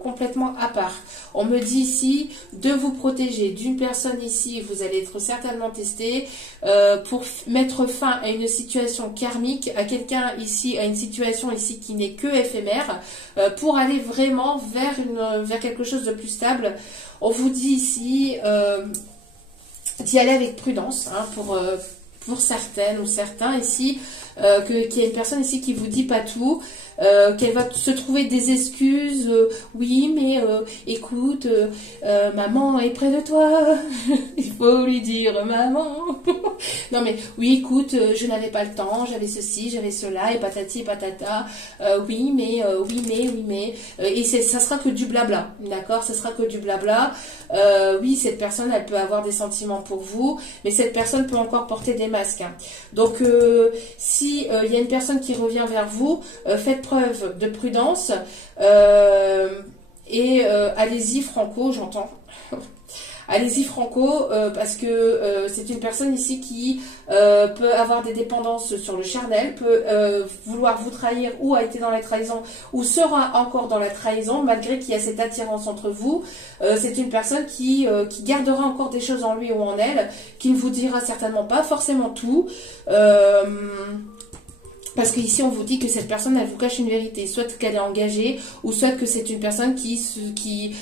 complètement à part. On me dit ici de vous protéger d'une personne ici. Vous allez être certainement testé pour mettre fin à une situation karmique, à quelqu'un ici, à une situation ici qui n'est que éphémère, pour aller vraiment vers quelque chose de plus stable. On vous dit ici d'y aller avec prudence, hein, pour certaines ou certains ici, qu'il y a une personne ici qui vous dit pas tout, qu'elle va se trouver des excuses, oui mais écoute, maman est près de toi, il faut lui dire maman, non mais oui écoute, je n'avais pas le temps, j'avais ceci, j'avais cela, et patati et patata, oui mais, et ça sera que du blabla, d'accord, ça sera que du blabla, oui cette personne elle peut avoir des sentiments pour vous, mais cette personne peut encore porter des masques, hein. Donc si il y a une personne qui revient vers vous, faites preuve de prudence et allez-y franco, j'entends. Allez-y franco, parce que c'est une personne ici qui peut avoir des dépendances sur le charnel, peut vouloir vous trahir ou a été dans la trahison ou sera encore dans la trahison malgré qu'il y a cette attirance entre vous. C'est une personne qui gardera encore des choses en lui ou en elle, qui ne vous dira certainement pas forcément tout. Parce qu'ici, on vous dit que cette personne, elle vous cache une vérité. Soit qu'elle est engagée, ou soit que c'est une personne qui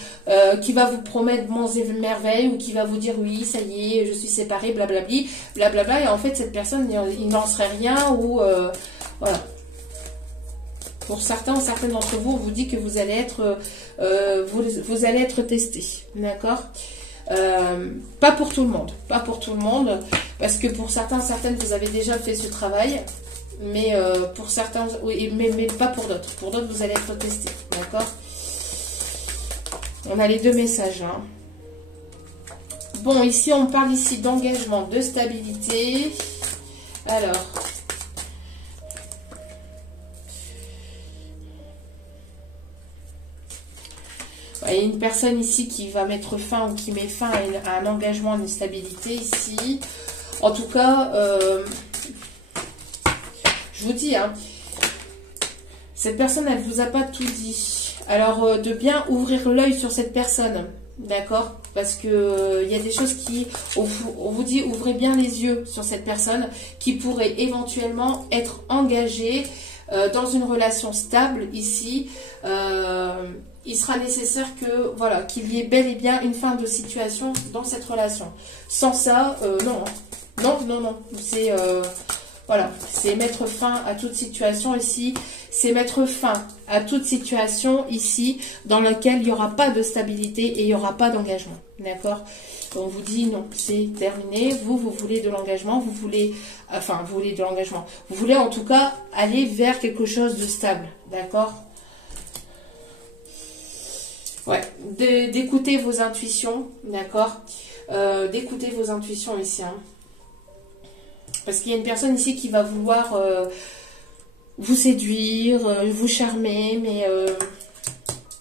va vous promettre monts et merveilles, ou qui va vous dire, oui, ça y est, je suis séparée, blablabli, blablabla. Et en fait, cette personne, il n'en serait rien, ou... voilà. Pour certains ou certaines d'entre vous, on vous dit que vous allez être, vous allez être testé. D'accord ? Pas pour tout le monde. Pas pour tout le monde. Parce que pour certains, certaines, vous avez déjà fait ce travail. Mais pour certains, oui, mais pas pour d'autres. Pour d'autres, vous allez être testé. D'accord? On a les deux messages. Hein. Bon, ici, on parle ici d'engagement, de stabilité. Alors. Il y a une personne ici qui va mettre fin ou qui met fin à un engagement, à une stabilité ici. En tout cas... je vous dis, hein, cette personne, elle ne vous a pas tout dit. Alors, de bien ouvrir l'œil sur cette personne, d'accord? Parce que il y a des choses qui... On vous dit, ouvrez bien les yeux sur cette personne qui pourrait éventuellement être engagée dans une relation stable ici. Il sera nécessaire que, voilà, qu'il y ait bel et bien une fin de situation dans cette relation. Sans ça, non. Non. C'est... Voilà, c'est mettre fin à toute situation ici. C'est mettre fin à toute situation ici dans laquelle il n'y aura pas de stabilité et il n'y aura pas d'engagement. D'accord? On vous dit non, c'est terminé. Vous voulez de l'engagement, vous voulez de l'engagement. Vous voulez en tout cas aller vers quelque chose de stable. D'accord? Ouais, d'écouter vos intuitions. D'accord? D'écouter vos intuitions ici. Hein. Parce qu'il y a une personne ici qui va vouloir vous séduire, vous charmer, mais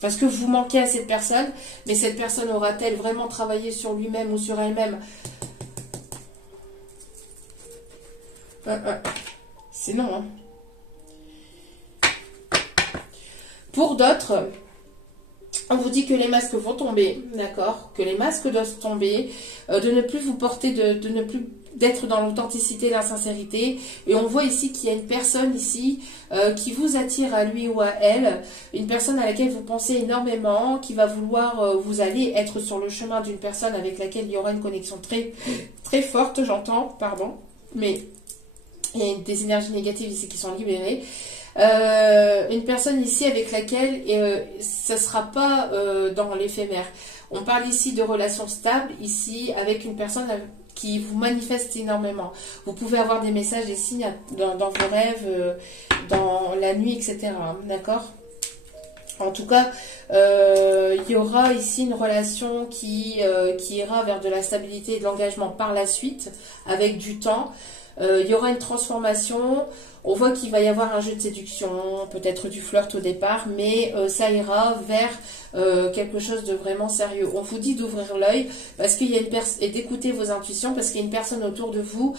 parce que vous manquez à cette personne, mais cette personne aura-t-elle vraiment travaillé sur lui-même ou sur elle-même? C'est non. Hein. Pour d'autres, on vous dit que les masques vont tomber, d'accord? Que les masques doivent tomber, de ne plus vous porter, de ne plus d'être dans l'authenticité, la sincérité. Et on voit ici qu'il y a une personne ici qui vous attire à lui ou à elle, une personne à laquelle vous pensez énormément, qui va vouloir, vous allez être sur le chemin d'une personne avec laquelle il y aura une connexion très, très forte, j'entends, pardon, mais il y a des énergies négatives ici qui sont libérées. Une personne ici avec laquelle ça ne sera pas dans l'éphémère. On parle ici de relations stables, ici avec une personne qui vous manifeste énormément. Vous pouvez avoir des messages, des signes dans vos rêves, dans la nuit, etc. D'accord? En tout cas, il y aura ici une relation qui ira vers de la stabilité et de l'engagement par la suite, avec du temps. Il y aura une transformation. On voit qu'il va y avoir un jeu de séduction, peut-être du flirt au départ, mais ça ira vers quelque chose de vraiment sérieux. On vous dit d'ouvrir l'œil parce qu'il y a une et d'écouter vos intuitions, parce qu'il y a une personne autour de vous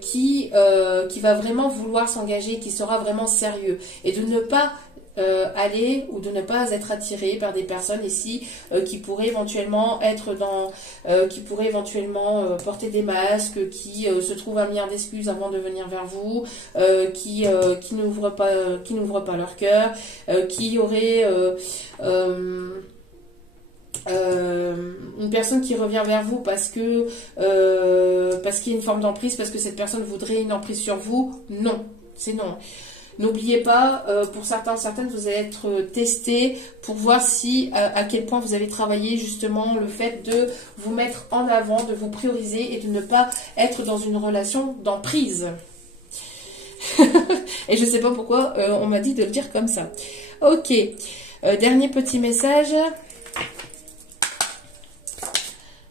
qui va vraiment vouloir s'engager, qui sera vraiment sérieux, et de ne pas aller ou de ne pas être attiré par des personnes ici qui pourraient éventuellement être dans qui pourraient éventuellement porter des masques, qui se trouvent un milliard d'excuses avant de venir vers vous, qui n'ouvrent pas leur cœur, qui auraient une personne qui revient vers vous parce qu'il y a une forme d'emprise, parce que cette personne voudrait une emprise sur vous. Non, c'est non. N'oubliez pas, pour certaines, vous allez être testé pour voir si à quel point vous avez travaillé justement le fait de vous mettre en avant, de vous prioriser et de ne pas être dans une relation d'emprise. Et je ne sais pas pourquoi on m'a dit de le dire comme ça. Ok, dernier petit message.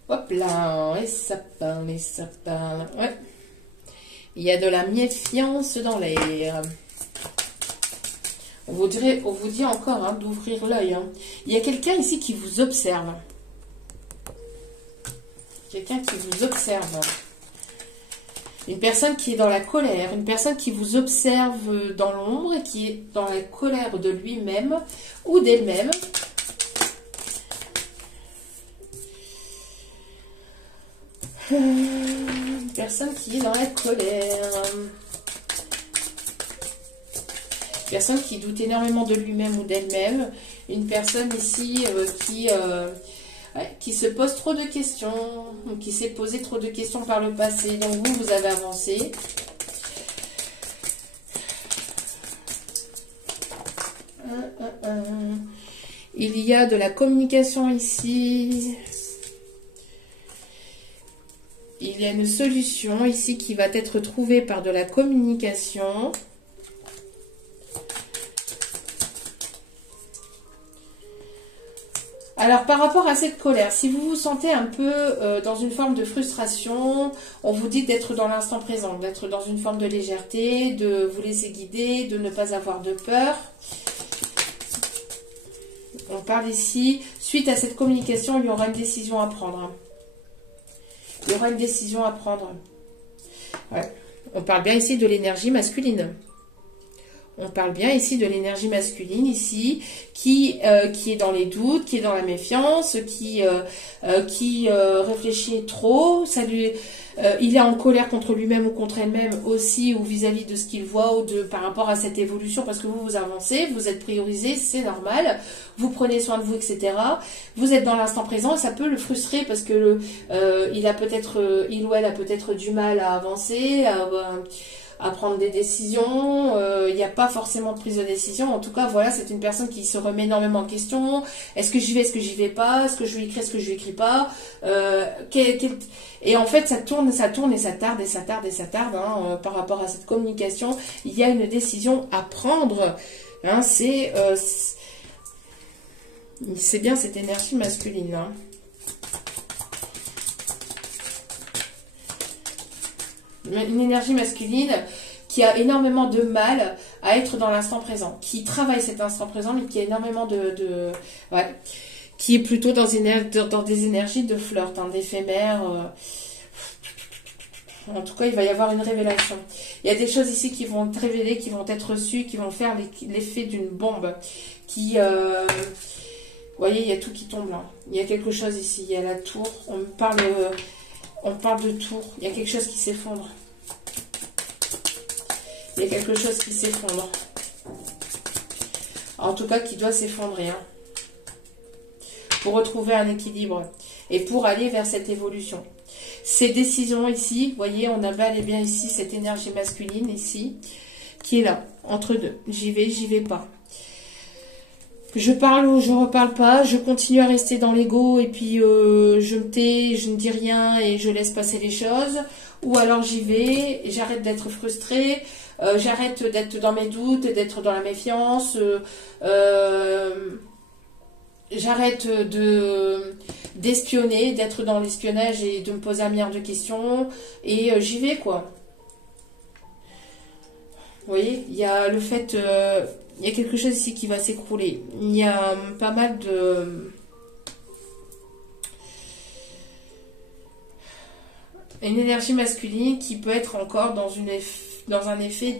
Hop là, et ça parle, et ça parle. Ouais. Il y a de la méfiance dans l'air. On vous dit encore hein, d'ouvrir l'œil. Hein. Il y a quelqu'un ici qui vous observe. Quelqu'un qui vous observe. Une personne qui est dans la colère. Une personne qui vous observe dans l'ombre et qui est dans la colère de lui-même ou d'elle-même. Une personne qui est dans la colère. Personne qui doute énormément de lui-même ou d'elle-même. Une personne ici qui se pose trop de questions, ou qui s'est posé trop de questions par le passé. Donc vous avez avancé. Il y a de la communication ici. Il y a une solution ici qui va être trouvée par de la communication. Alors, par rapport à cette colère, si vous vous sentez un peu dans une forme de frustration, on vous dit d'être dans l'instant présent, d'être dans une forme de légèreté, de vous laisser guider, de ne pas avoir de peur. On parle ici, suite à cette communication, il y aura une décision à prendre. Il y aura une décision à prendre. Ouais. On parle bien ici de l'énergie masculine. On parle bien ici de l'énergie masculine, ici, qui est dans les doutes, qui est dans la méfiance, qui réfléchit trop. Il est en colère contre lui-même ou contre elle-même aussi, ou vis-à-vis de ce qu'il voit, ou par rapport à cette évolution, parce que vous avancez, vous êtes priorisé, c'est normal, vous prenez soin de vous, etc. Vous êtes dans l'instant présent, et ça peut le frustrer, parce que il ou elle a peut-être du mal à avancer, à prendre des décisions. Il n'y a pas forcément de prise de décision. En tout cas, voilà, c'est une personne qui se remet énormément en question. Est-ce que j'y vais, est-ce que j'y vais pas? Est-ce que je lui écris, est-ce que je lui écris pas? Et en fait, ça tourne et ça tarde et ça tarde et ça tarde. Hein, par rapport à cette communication, il y a une décision à prendre. Hein, c'est bien cette énergie masculine. Hein. Une énergie masculine qui a énormément de mal à être dans l'instant présent, qui travaille cet instant présent, mais qui a énormément ouais, qui est plutôt dans des énergies de flirt, hein, d'éphémère. En tout cas, il va y avoir une révélation. Il y a des choses ici qui vont être révélées, qui vont être reçues, qui vont faire l'effet d'une bombe. Vous voyez, il y a tout qui tombe là. Il y a quelque chose ici. Il y a la tour. On parle de tour. Il y a quelque chose qui s'effondre. Il y a quelque chose qui s'effondre. En tout cas, qui doit s'effondrer. Hein, pour retrouver un équilibre. Et pour aller vers cette évolution. Ces décisions ici, vous voyez, on a bel et bien ici cette énergie masculine ici, qui est là, entre deux. J'y vais pas. Je parle ou je reparle pas, je continue à rester dans l'ego et puis je me tais, je ne dis rien et je laisse passer les choses. Ou alors j'y vais, j'arrête d'être frustrée, j'arrête d'être dans mes doutes, d'être dans la méfiance, j'arrête d'espionner, d'être dans l'espionnage et de me poser un milliard de questions. Et j'y vais, quoi. Vous voyez, il y a le fait... il y a quelque chose ici qui va s'écrouler. Il y a pas mal de... Une énergie masculine qui peut être encore dans un effet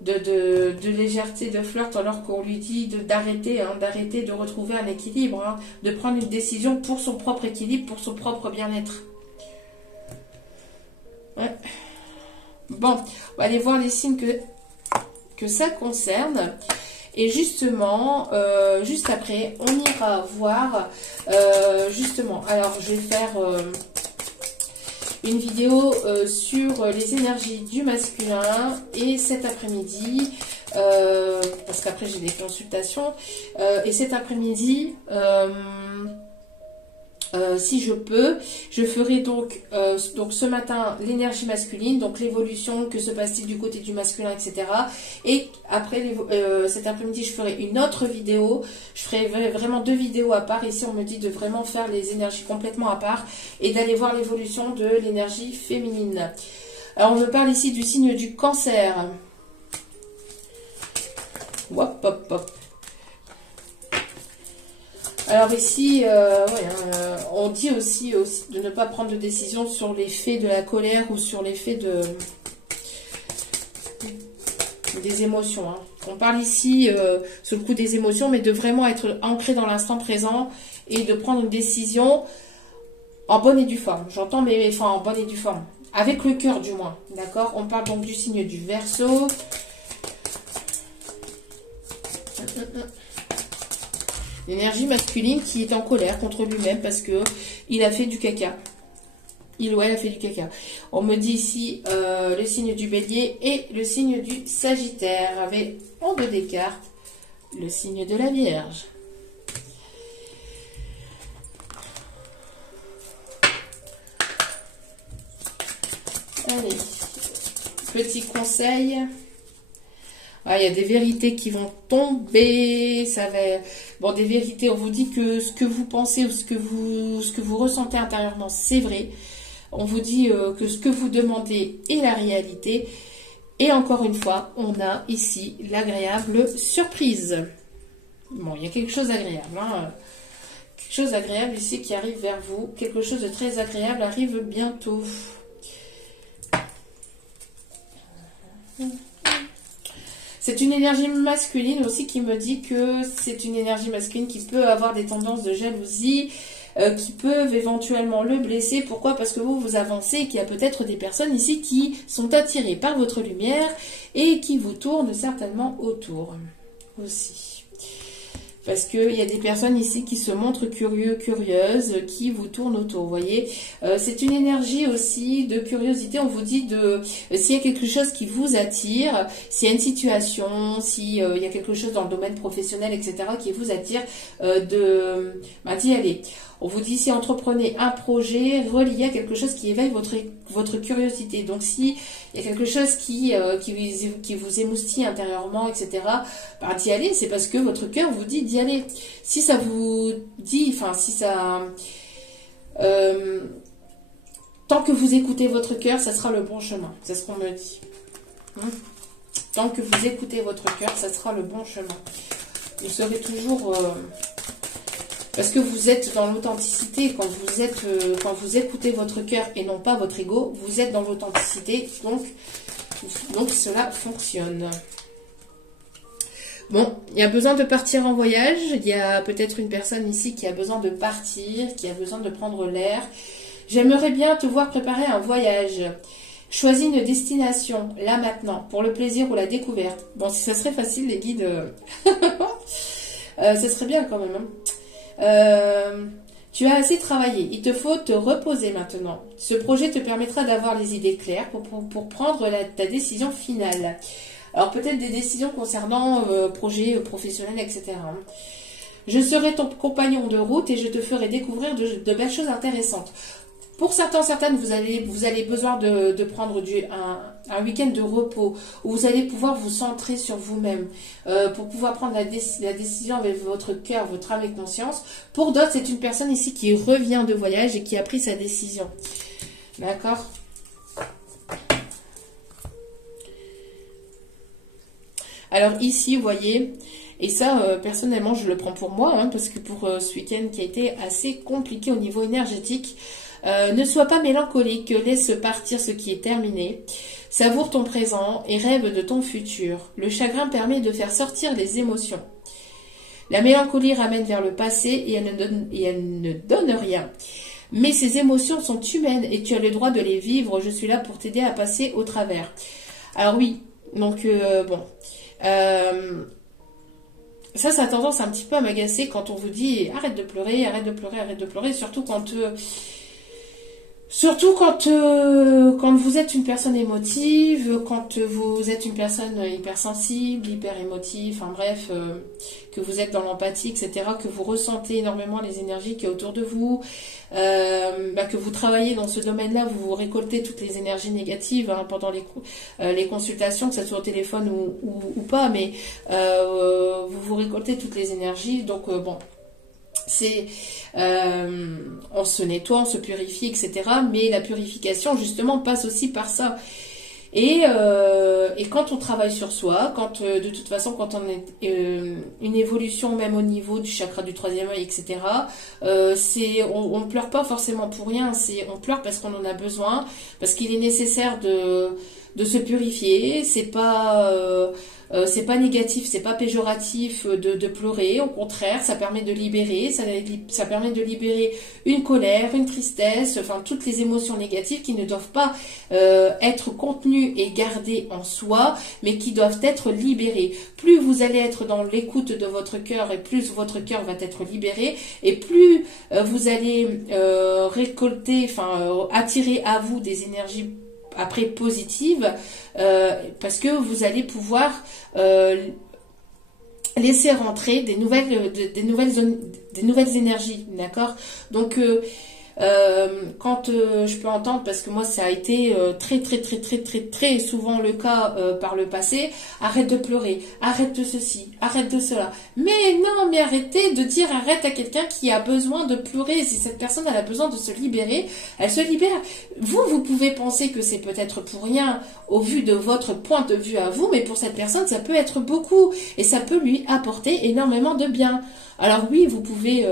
de légèreté, de flirt, alors qu'on lui dit d'arrêter, de retrouver un équilibre, hein, de prendre une décision pour son propre équilibre, pour son propre bien-être. Ouais. Bon, on va aller voir les signes que ça concerne. Et justement, juste après, on ira voir, justement, alors je vais faire... une vidéo sur les énergies du masculin et cet après-midi, parce qu'après j'ai des consultations, et cet après-midi, si je peux, je ferai donc ce matin l'énergie masculine, donc l'évolution, que se passe-t-il du côté du masculin, etc. Et après cet après-midi, je ferai une autre vidéo. Je ferai vraiment 2 vidéos à part. Ici, on me dit de vraiment faire les énergies complètement à part et d'aller voir l'évolution de l'énergie féminine. Alors, on me parle ici du signe du cancer. Hop, hop, hop. Alors ici, on dit aussi de ne pas prendre de décision sur l'effet de la colère ou sur l'effet des émotions. Hein. On parle ici, sur le coup des émotions, mais de vraiment être ancré dans l'instant présent et de prendre une décision en bonne et due forme. J'entends, mais enfin en bonne et due forme. Avec le cœur du moins, d'accord? On parle donc du signe du Verseau. L'énergie masculine qui est en colère contre lui-même parce que il a fait du caca. Il ou elle a fait du caca. On me dit ici le signe du Bélier et le signe du Sagittaire, avec en 2 des cartes le signe de la Vierge. Allez, petit conseil. Ah, il y a des vérités qui vont tomber. Ça va... Bon, des vérités, on vous dit que ce que vous pensez ou ce que vous ressentez intérieurement, c'est vrai. On vous dit que ce que vous demandez est la réalité. Et encore une fois, on a ici l'agréable surprise. Bon, il y a quelque chose d'agréable. Hein. Quelque chose d'agréable ici qui arrive vers vous. Quelque chose de très agréable arrive bientôt. C'est une énergie masculine aussi qui me dit que c'est une énergie masculine qui peut avoir des tendances de jalousie, qui peuvent éventuellement le blesser. Pourquoi? Parce que vous avancez et qu'il y a peut-être des personnes ici qui sont attirées par votre lumière et qui vous tournent certainement autour aussi. Parce qu'il y a des personnes ici qui se montrent curieux, curieuses, qui vous tournent autour, vous voyez. C'est une énergie aussi de curiosité. On vous dit de s'il y a quelque chose qui vous attire, s'il y a une situation, s'il y a quelque chose dans le domaine professionnel, etc., qui vous attire, d'y aller. On vous dit si entreprenez un projet relié à quelque chose qui éveille votre curiosité. Donc si il y a quelque chose qui vous émoustille intérieurement, etc., d'y aller, c'est parce que votre cœur vous dit d'y aller. Si ça vous dit, enfin si ça... tant que vous écoutez votre cœur, ça sera le bon chemin. C'est ce qu'on me dit. Tant que vous écoutez votre cœur, ça sera le bon chemin. Vous serez toujours... parce que vous êtes dans l'authenticité, quand vous écoutez votre cœur et non pas votre ego, vous êtes dans l'authenticité, donc cela fonctionne. Bon, il y a besoin de partir en voyage, il y a peut-être une personne ici qui a besoin de partir, qui a besoin de prendre l'air. J'aimerais bien te voir préparer un voyage. Choisis une destination, là maintenant, pour le plaisir ou la découverte. Bon, si ça serait facile, les guides, ça serait bien quand même, hein. Tu as assez travaillé, il te faut te reposer maintenant. Ce projet te permettra d'avoir les idées claires pour prendre ta décision finale. Alors peut-être des décisions concernant projets professionnels, etc. Je serai ton compagnon de route et je te ferai découvrir de belles choses intéressantes. Pour certaines, vous allez besoin de prendre un week-end de repos où vous allez pouvoir vous centrer sur vous-même pour pouvoir prendre la décision avec votre cœur, votre âme et conscience. Pour d'autres, c'est une personne ici qui revient de voyage et qui a pris sa décision. D'accord ? Alors ici, vous voyez, et ça, personnellement, je le prends pour moi, hein, parce que pour ce week-end qui a été assez compliqué au niveau énergétique, ne sois pas mélancolique, laisse partir ce qui est terminé. Savoure ton présent et rêve de ton futur. Le chagrin permet de faire sortir les émotions. La mélancolie ramène vers le passé et elle ne donne rien. Mais ces émotions sont humaines et tu as le droit de les vivre. Je suis là pour t'aider à passer au travers. Alors oui, donc bon. Ça a tendance un petit peu à m'agacer quand on vous dit arrête de pleurer, arrête de pleurer, arrête de pleurer, surtout quand vous êtes une personne émotive, quand vous êtes une personne hypersensible, hyper émotive, enfin bref, que vous êtes dans l'empathie, etc., que vous ressentez énormément les énergies qui est autour de vous, que vous travaillez dans ce domaine-là, vous récoltez toutes les énergies négatives pendant les consultations, que ce soit au téléphone ou pas, mais vous récoltez toutes les énergies, donc bon... on se nettoie, on se purifie, etc. Mais la purification, justement, passe aussi par ça. Et quand on travaille sur soi, quand de toute façon, quand on est une évolution même au niveau du chakra du troisième œil, etc., on ne pleure pas forcément pour rien, on pleure parce qu'on en a besoin, parce qu'il est nécessaire de se purifier, c'est pas négatif, c'est pas péjoratif de pleurer, au contraire, ça permet de libérer, ça permet de libérer une colère, une tristesse, enfin toutes les émotions négatives qui ne doivent pas être contenues et gardées en soi, mais qui doivent être libérées. Plus vous allez être dans l'écoute de votre cœur et plus votre cœur va être libéré et plus vous allez récolter, enfin attirer à vous des énergies après positive, parce que vous allez pouvoir laisser rentrer des nouvelles énergies, d'accord? Donc quand je peux entendre, parce que moi ça a été très souvent le cas par le passé, arrête de pleurer, arrête de ceci, arrête de cela. Mais non, mais arrêtez de dire arrête à quelqu'un qui a besoin de pleurer. Si cette personne elle a besoin de se libérer, elle se libère. Vous pouvez penser que c'est peut-être pour rien au vu de votre point de vue à vous, mais pour cette personne ça peut être beaucoup et ça peut lui apporter énormément de bien. Alors oui, vous pouvez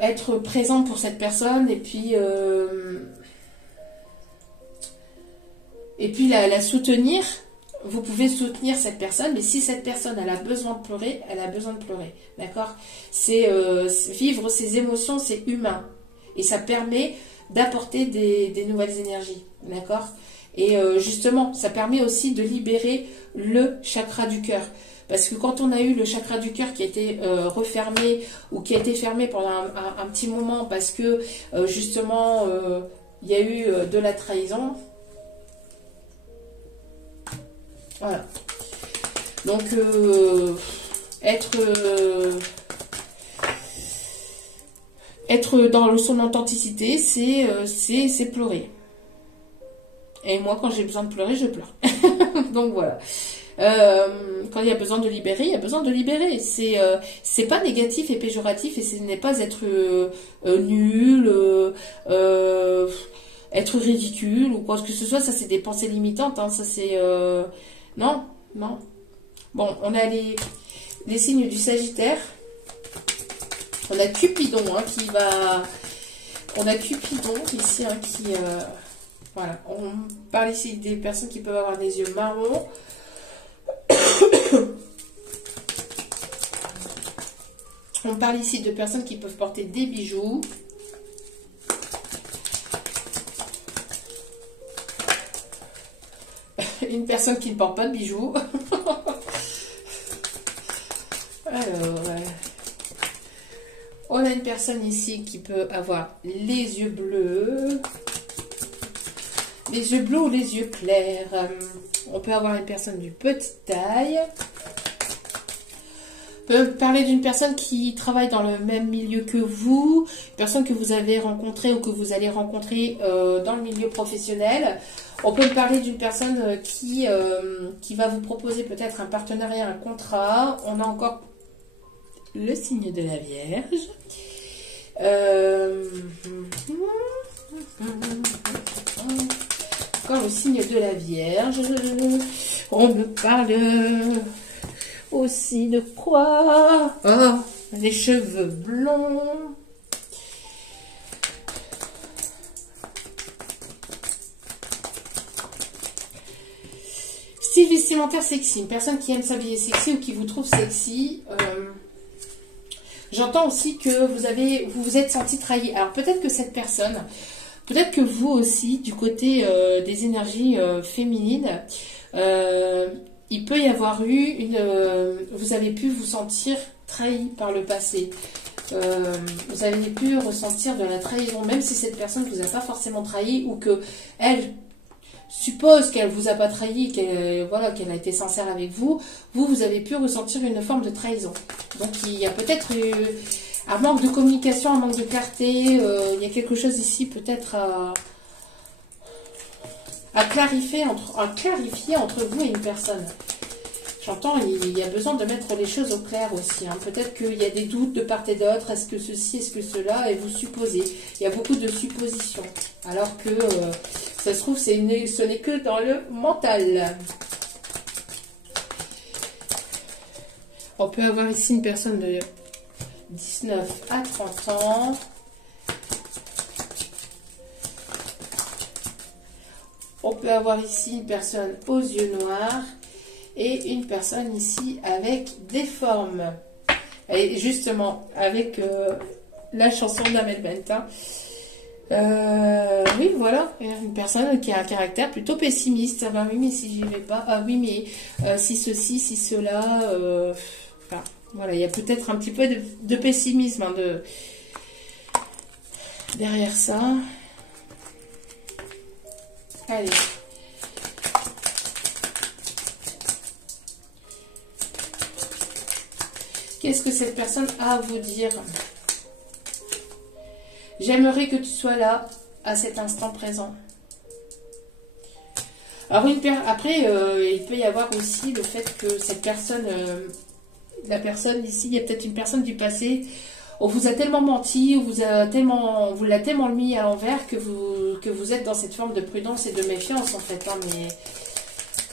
être présent pour cette personne et puis la soutenir. Vous pouvez soutenir cette personne, mais si cette personne elle a besoin de pleurer, elle a besoin de pleurer, d'accord? C'est vivre ses émotions, c'est humain et ça permet d'apporter des nouvelles énergies, d'accord? Et justement, ça permet aussi de libérer le chakra du cœur. Parce que quand on a eu le chakra du cœur qui a été refermé ou qui a été fermé pendant un petit moment parce que justement il y a eu de la trahison. Voilà. Donc être dans son authenticité, c'est pleurer. Et moi, quand j'ai besoin de pleurer, je pleure. Donc voilà. Quand il y a besoin de libérer, il y a besoin de libérer. C'est pas négatif et péjoratif et ce n'est pas être nul, être ridicule ou quoi que ce soit. Ça, c'est des pensées limitantes. Hein. Ça, c'est non, non. Bon, on a les signes du Sagittaire. On a Cupidon hein, qui va. On a Cupidon ici hein, qui. Voilà. On parle ici des personnes qui peuvent avoir des yeux marrons. On parle ici de personnes qui peuvent porter des bijoux. Une personne qui ne porte pas de bijoux. Alors, on a une personne ici qui peut avoir les yeux bleus. Les yeux bleus ou les yeux clairs. On peut avoir une personne du petite taille. On peut parler d'une personne qui travaille dans le même milieu que vous. Une personne que vous avez rencontrée ou que vous allez rencontrer dans le milieu professionnel. On peut parler d'une personne qui va vous proposer peut-être un partenariat, un contrat. On a encore le signe de la Vierge. Encore le signe de la Vierge. On me parle aussi de quoi? Oh, les cheveux blonds. Style vestimentaire sexy. Une personne qui aime s'habiller sexy ou qui vous trouve sexy. J'entends aussi que vous vous êtes senti trahi. Alors peut-être que cette personne, peut-être que vous aussi, du côté des énergies féminines, il peut y avoir eu vous avez pu vous sentir trahi par le passé. Vous avez pu ressentir de la trahison, même si cette personne ne vous a pas forcément trahi ou que elle suppose qu'elle vous a pas trahi, qu'elle a été sincère avec vous. Vous avez pu ressentir une forme de trahison. Donc il y a peut-être un manque de communication, un manque de clarté. Il y a quelque chose ici peut-être à clarifier entre vous et une personne. J'entends, il y a besoin de mettre les choses au clair aussi. Hein. Peut-être qu'il y a des doutes de part et d'autre. Est-ce que ceci, est-ce que cela? Et vous supposez. Il y a beaucoup de suppositions. Alors que, ça se trouve, ce n'est que dans le mental. On peut avoir ici une personne de 19 à 30 ans. On peut avoir ici une personne aux yeux noirs. Et une personne ici avec des formes. Et justement, avec la chanson d'Amel Bent. Oui, voilà. Une personne qui a un caractère plutôt pessimiste. Ah ben oui, mais si j'y vais pas. Ah oui, mais si ceci, si cela. Enfin, voilà, il y a peut-être un petit peu de pessimisme hein, derrière ça. Allez. Qu'est-ce que cette personne a à vous dire? J'aimerais que tu sois là, à cet instant présent. Alors, après, il peut y avoir aussi le fait que cette personne, la personne ici, il y a peut-être une personne du passé, on vous a tellement menti, on vous l'a tellement mis à l'envers que vous êtes dans cette forme de prudence et de méfiance, en fait. Hein, mais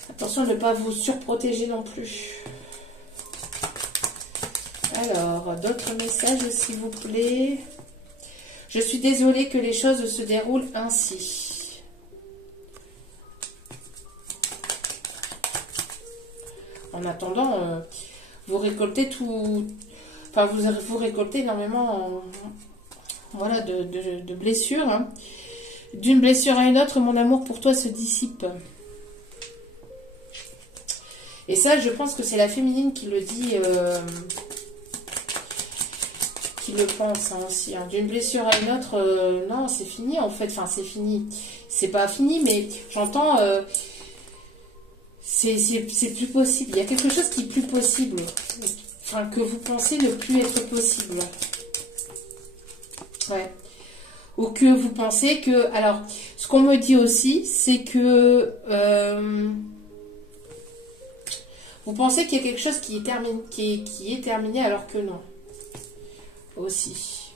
attention à ne pas vous surprotéger non plus. Alors, d'autres messages, s'il vous plaît. Je suis désolée que les choses se déroulent ainsi. En attendant, vous récoltez tout... Enfin, vous récoltez énormément voilà, de blessures. Hein. D'une blessure à une autre, mon amour pour toi se dissipe. Et ça, je pense que c'est la féminine qui le dit, qui le pense hein, aussi. Hein. D'une blessure à une autre, non, c'est fini en fait. Enfin, c'est fini. C'est pas fini, mais j'entends... c'est plus possible. Il y a quelque chose qui est plus possible. Enfin, que vous pensez ne plus être possible. Ouais. Ou que vous pensez que... Alors, ce qu'on me dit aussi, c'est que... vous pensez qu'il y a quelque chose qui est terminé alors que non. Aussi.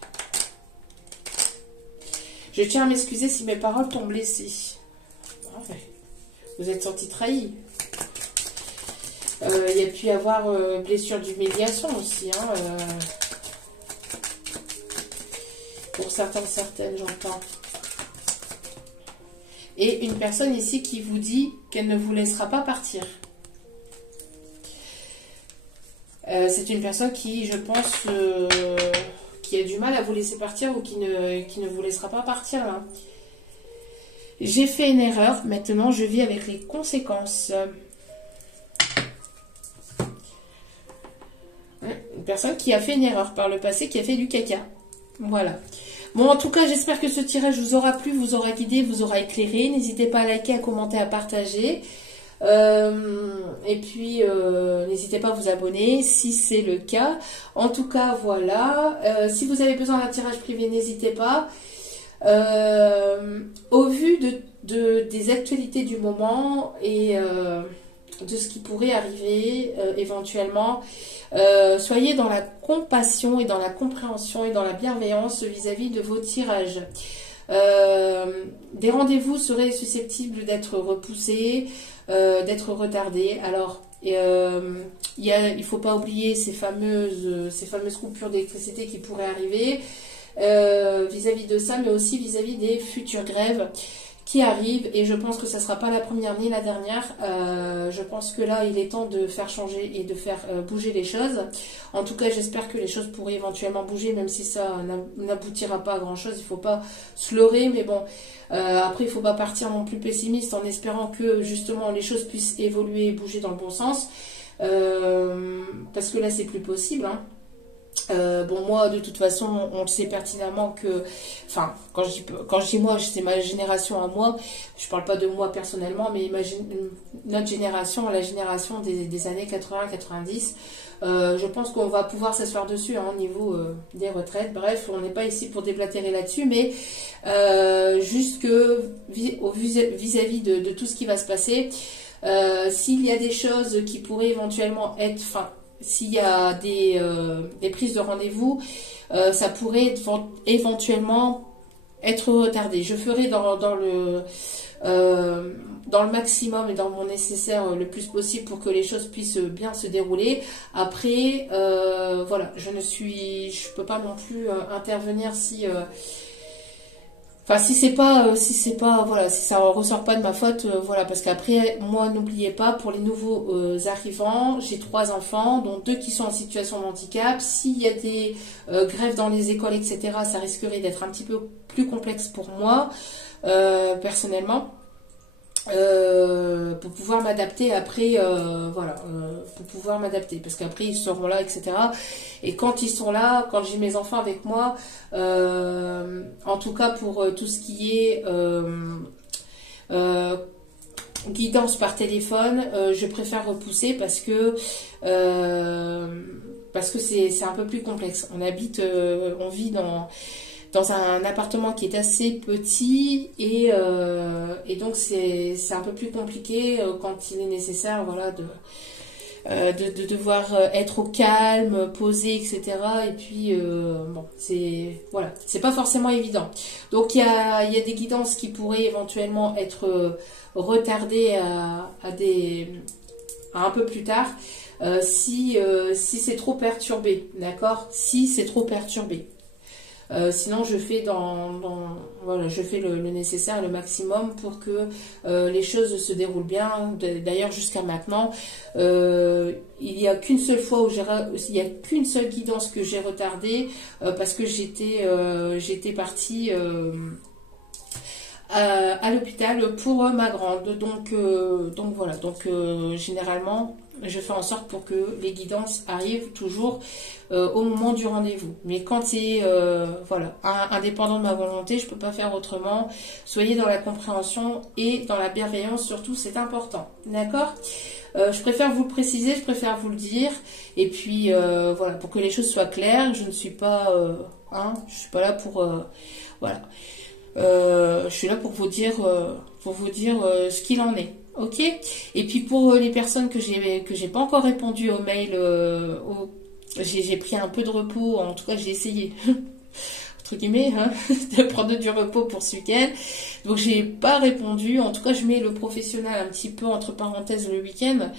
Je tiens à m'excuser si mes paroles t'ont blessé. Ah ouais. Vous êtes senti trahi. Il y a pu y avoir blessure d'humiliation aussi. Hein, pour certaines, j'entends. Et une personne ici qui vous dit qu'elle ne vous laissera pas partir. C'est une personne qui, je pense, qui a du mal à vous laisser partir ou qui ne vous laissera pas partir. Là. J'ai fait une erreur, maintenant je vis avec les conséquences. Une personne qui a fait une erreur par le passé, qui a fait du caca. Voilà. Bon, en tout cas, j'espère que ce tirage vous aura plu, vous aura guidé, vous aura éclairé. N'hésitez pas à liker, à commenter, à partager. Et puis, n'hésitez pas à vous abonner si c'est le cas. En tout cas, voilà. Si vous avez besoin d'un tirage privé, n'hésitez pas. Au vu des actualités du moment et de ce qui pourrait arriver éventuellement, soyez dans la compassion et dans la compréhension et dans la bienveillance vis-à-vis de vos tirages. Des rendez-vous seraient susceptibles d'être repoussés, d'être retardés. Alors, il ne faut pas oublier ces fameuses coupures d'électricité qui pourraient arriver vis-à-vis de ça, mais aussi vis-à-vis des futures grèves qui arrivent. Et je pense que ça ne sera pas la première ni la dernière. Je pense que là, il est temps de faire changer et de faire bouger les choses. En tout cas, j'espère que les choses pourraient éventuellement bouger, même si ça n'aboutira pas à grand-chose. Il ne faut pas se leurrer, mais bon... après, il ne faut pas partir non plus pessimiste en espérant que justement les choses puissent évoluer et bouger dans le bon sens. Parce que là, c'est plus possible. Hein. Bon, moi, de toute façon, on le sait pertinemment que... Enfin, quand je dis moi, c'est ma génération à moi. Je ne parle pas de moi personnellement, mais notre génération, la génération des années 80-90... je pense qu'on va pouvoir s'asseoir dessus hein, au niveau des retraites. Bref, on n'est pas ici pour déblatérer là-dessus, mais juste que vis-à-vis de tout ce qui va se passer, s'il y a des choses qui pourraient éventuellement être... Enfin, s'il y a des prises de rendez-vous, ça pourrait éventuellement être retardé. Je ferai dans le maximum et dans mon nécessaire le plus possible pour que les choses puissent bien se dérouler. Après, voilà, je peux pas non plus intervenir si si c'est pas, voilà, si ça ressort pas de ma faute, voilà, parce qu'après, moi, n'oubliez pas, pour les nouveaux arrivants, j'ai 3 enfants, dont 2 qui sont en situation de handicap. S'il y a des grèves dans les écoles, etc., ça risquerait d'être un petit peu plus complexe pour moi, personnellement. Pour pouvoir m'adapter après, voilà, pour pouvoir m'adapter, parce qu'après ils seront là, etc. Et quand ils sont là, quand j'ai mes enfants avec moi, en tout cas pour tout ce qui est guidance par téléphone, je préfère repousser parce que c'est un peu plus complexe. On vit dans un appartement qui est assez petit et donc c'est un peu plus compliqué quand il est nécessaire, voilà, de devoir être au calme, posé, etc. Et puis bon, c'est pas forcément évident. Donc il y a des guidances qui pourraient éventuellement être retardées à un peu plus tard si c'est trop perturbé, d'accord, si c'est trop perturbé. Sinon, je fais voilà, je fais le nécessaire, le maximum pour que les choses se déroulent bien. D'ailleurs, jusqu'à maintenant, il n'y a qu'une seule fois il y a qu'une seule guidance que j'ai retardée parce que j'étais partie à l'hôpital pour ma grande. Donc voilà. Donc généralement, je fais en sorte pour que les guidances arrivent toujours au moment du rendez-vous. Mais quand c'est voilà, indépendant de ma volonté, je peux pas faire autrement. Soyez dans la compréhension et dans la bienveillance, surtout, c'est important. D'accord ? Je préfère vous le préciser, je préfère vous le dire. Et puis voilà, pour que les choses soient claires, je ne suis pas je suis pas là pour voilà. Je suis là pour vous dire ce qu'il en est. Ok. Et puis pour les personnes que j'ai pas encore répondu au mail, j'ai pris un peu de repos. En tout cas, j'ai essayé entre guillemets de prendre du repos pour ce week-end. Donc j'ai pas répondu. En tout cas, je mets le professionnel un petit peu entre parenthèses le week-end.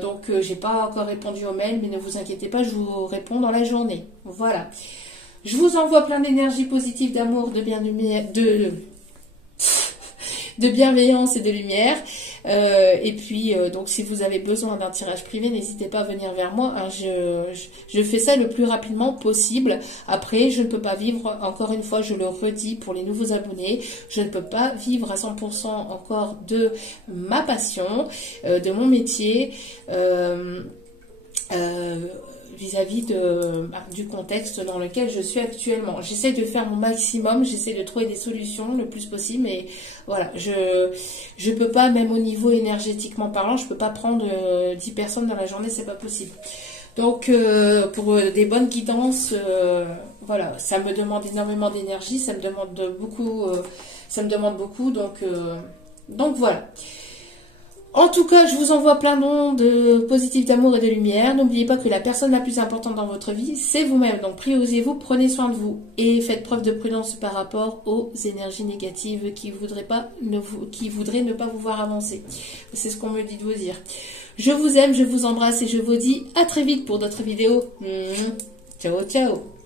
Donc j'ai pas encore répondu au mail, mais ne vous inquiétez pas, je vous réponds dans la journée. Voilà. Je vous envoie plein d'énergie positive, d'amour, de bienveillance et de lumière. Et puis, donc, si vous avez besoin d'un tirage privé, n'hésitez pas à venir vers moi. Hein, je fais ça le plus rapidement possible. Après, je ne peux pas vivre, encore une fois, je le redis pour les nouveaux abonnés, je ne peux pas vivre à 100% encore de ma passion, de mon métier. Vis-à-vis du contexte dans lequel je suis actuellement. J'essaie de faire mon maximum, j'essaie de trouver des solutions le plus possible, mais voilà, je peux pas, même au niveau énergétiquement parlant, je peux pas prendre 10 personnes dans la journée, c'est pas possible. Donc pour des bonnes guidances, voilà, ça me demande énormément d'énergie, ça me demande beaucoup, donc voilà. En tout cas, je vous envoie plein d'ondes positives d'amour et de lumière. N'oubliez pas que la personne la plus importante dans votre vie, c'est vous-même. Donc, priorisez-vous, prenez soin de vous et faites preuve de prudence par rapport aux énergies négatives qui voudraient ne pas vous voir avancer. C'est ce qu'on me dit de vous dire. Je vous aime, je vous embrasse et je vous dis à très vite pour d'autres vidéos. Ciao, ciao.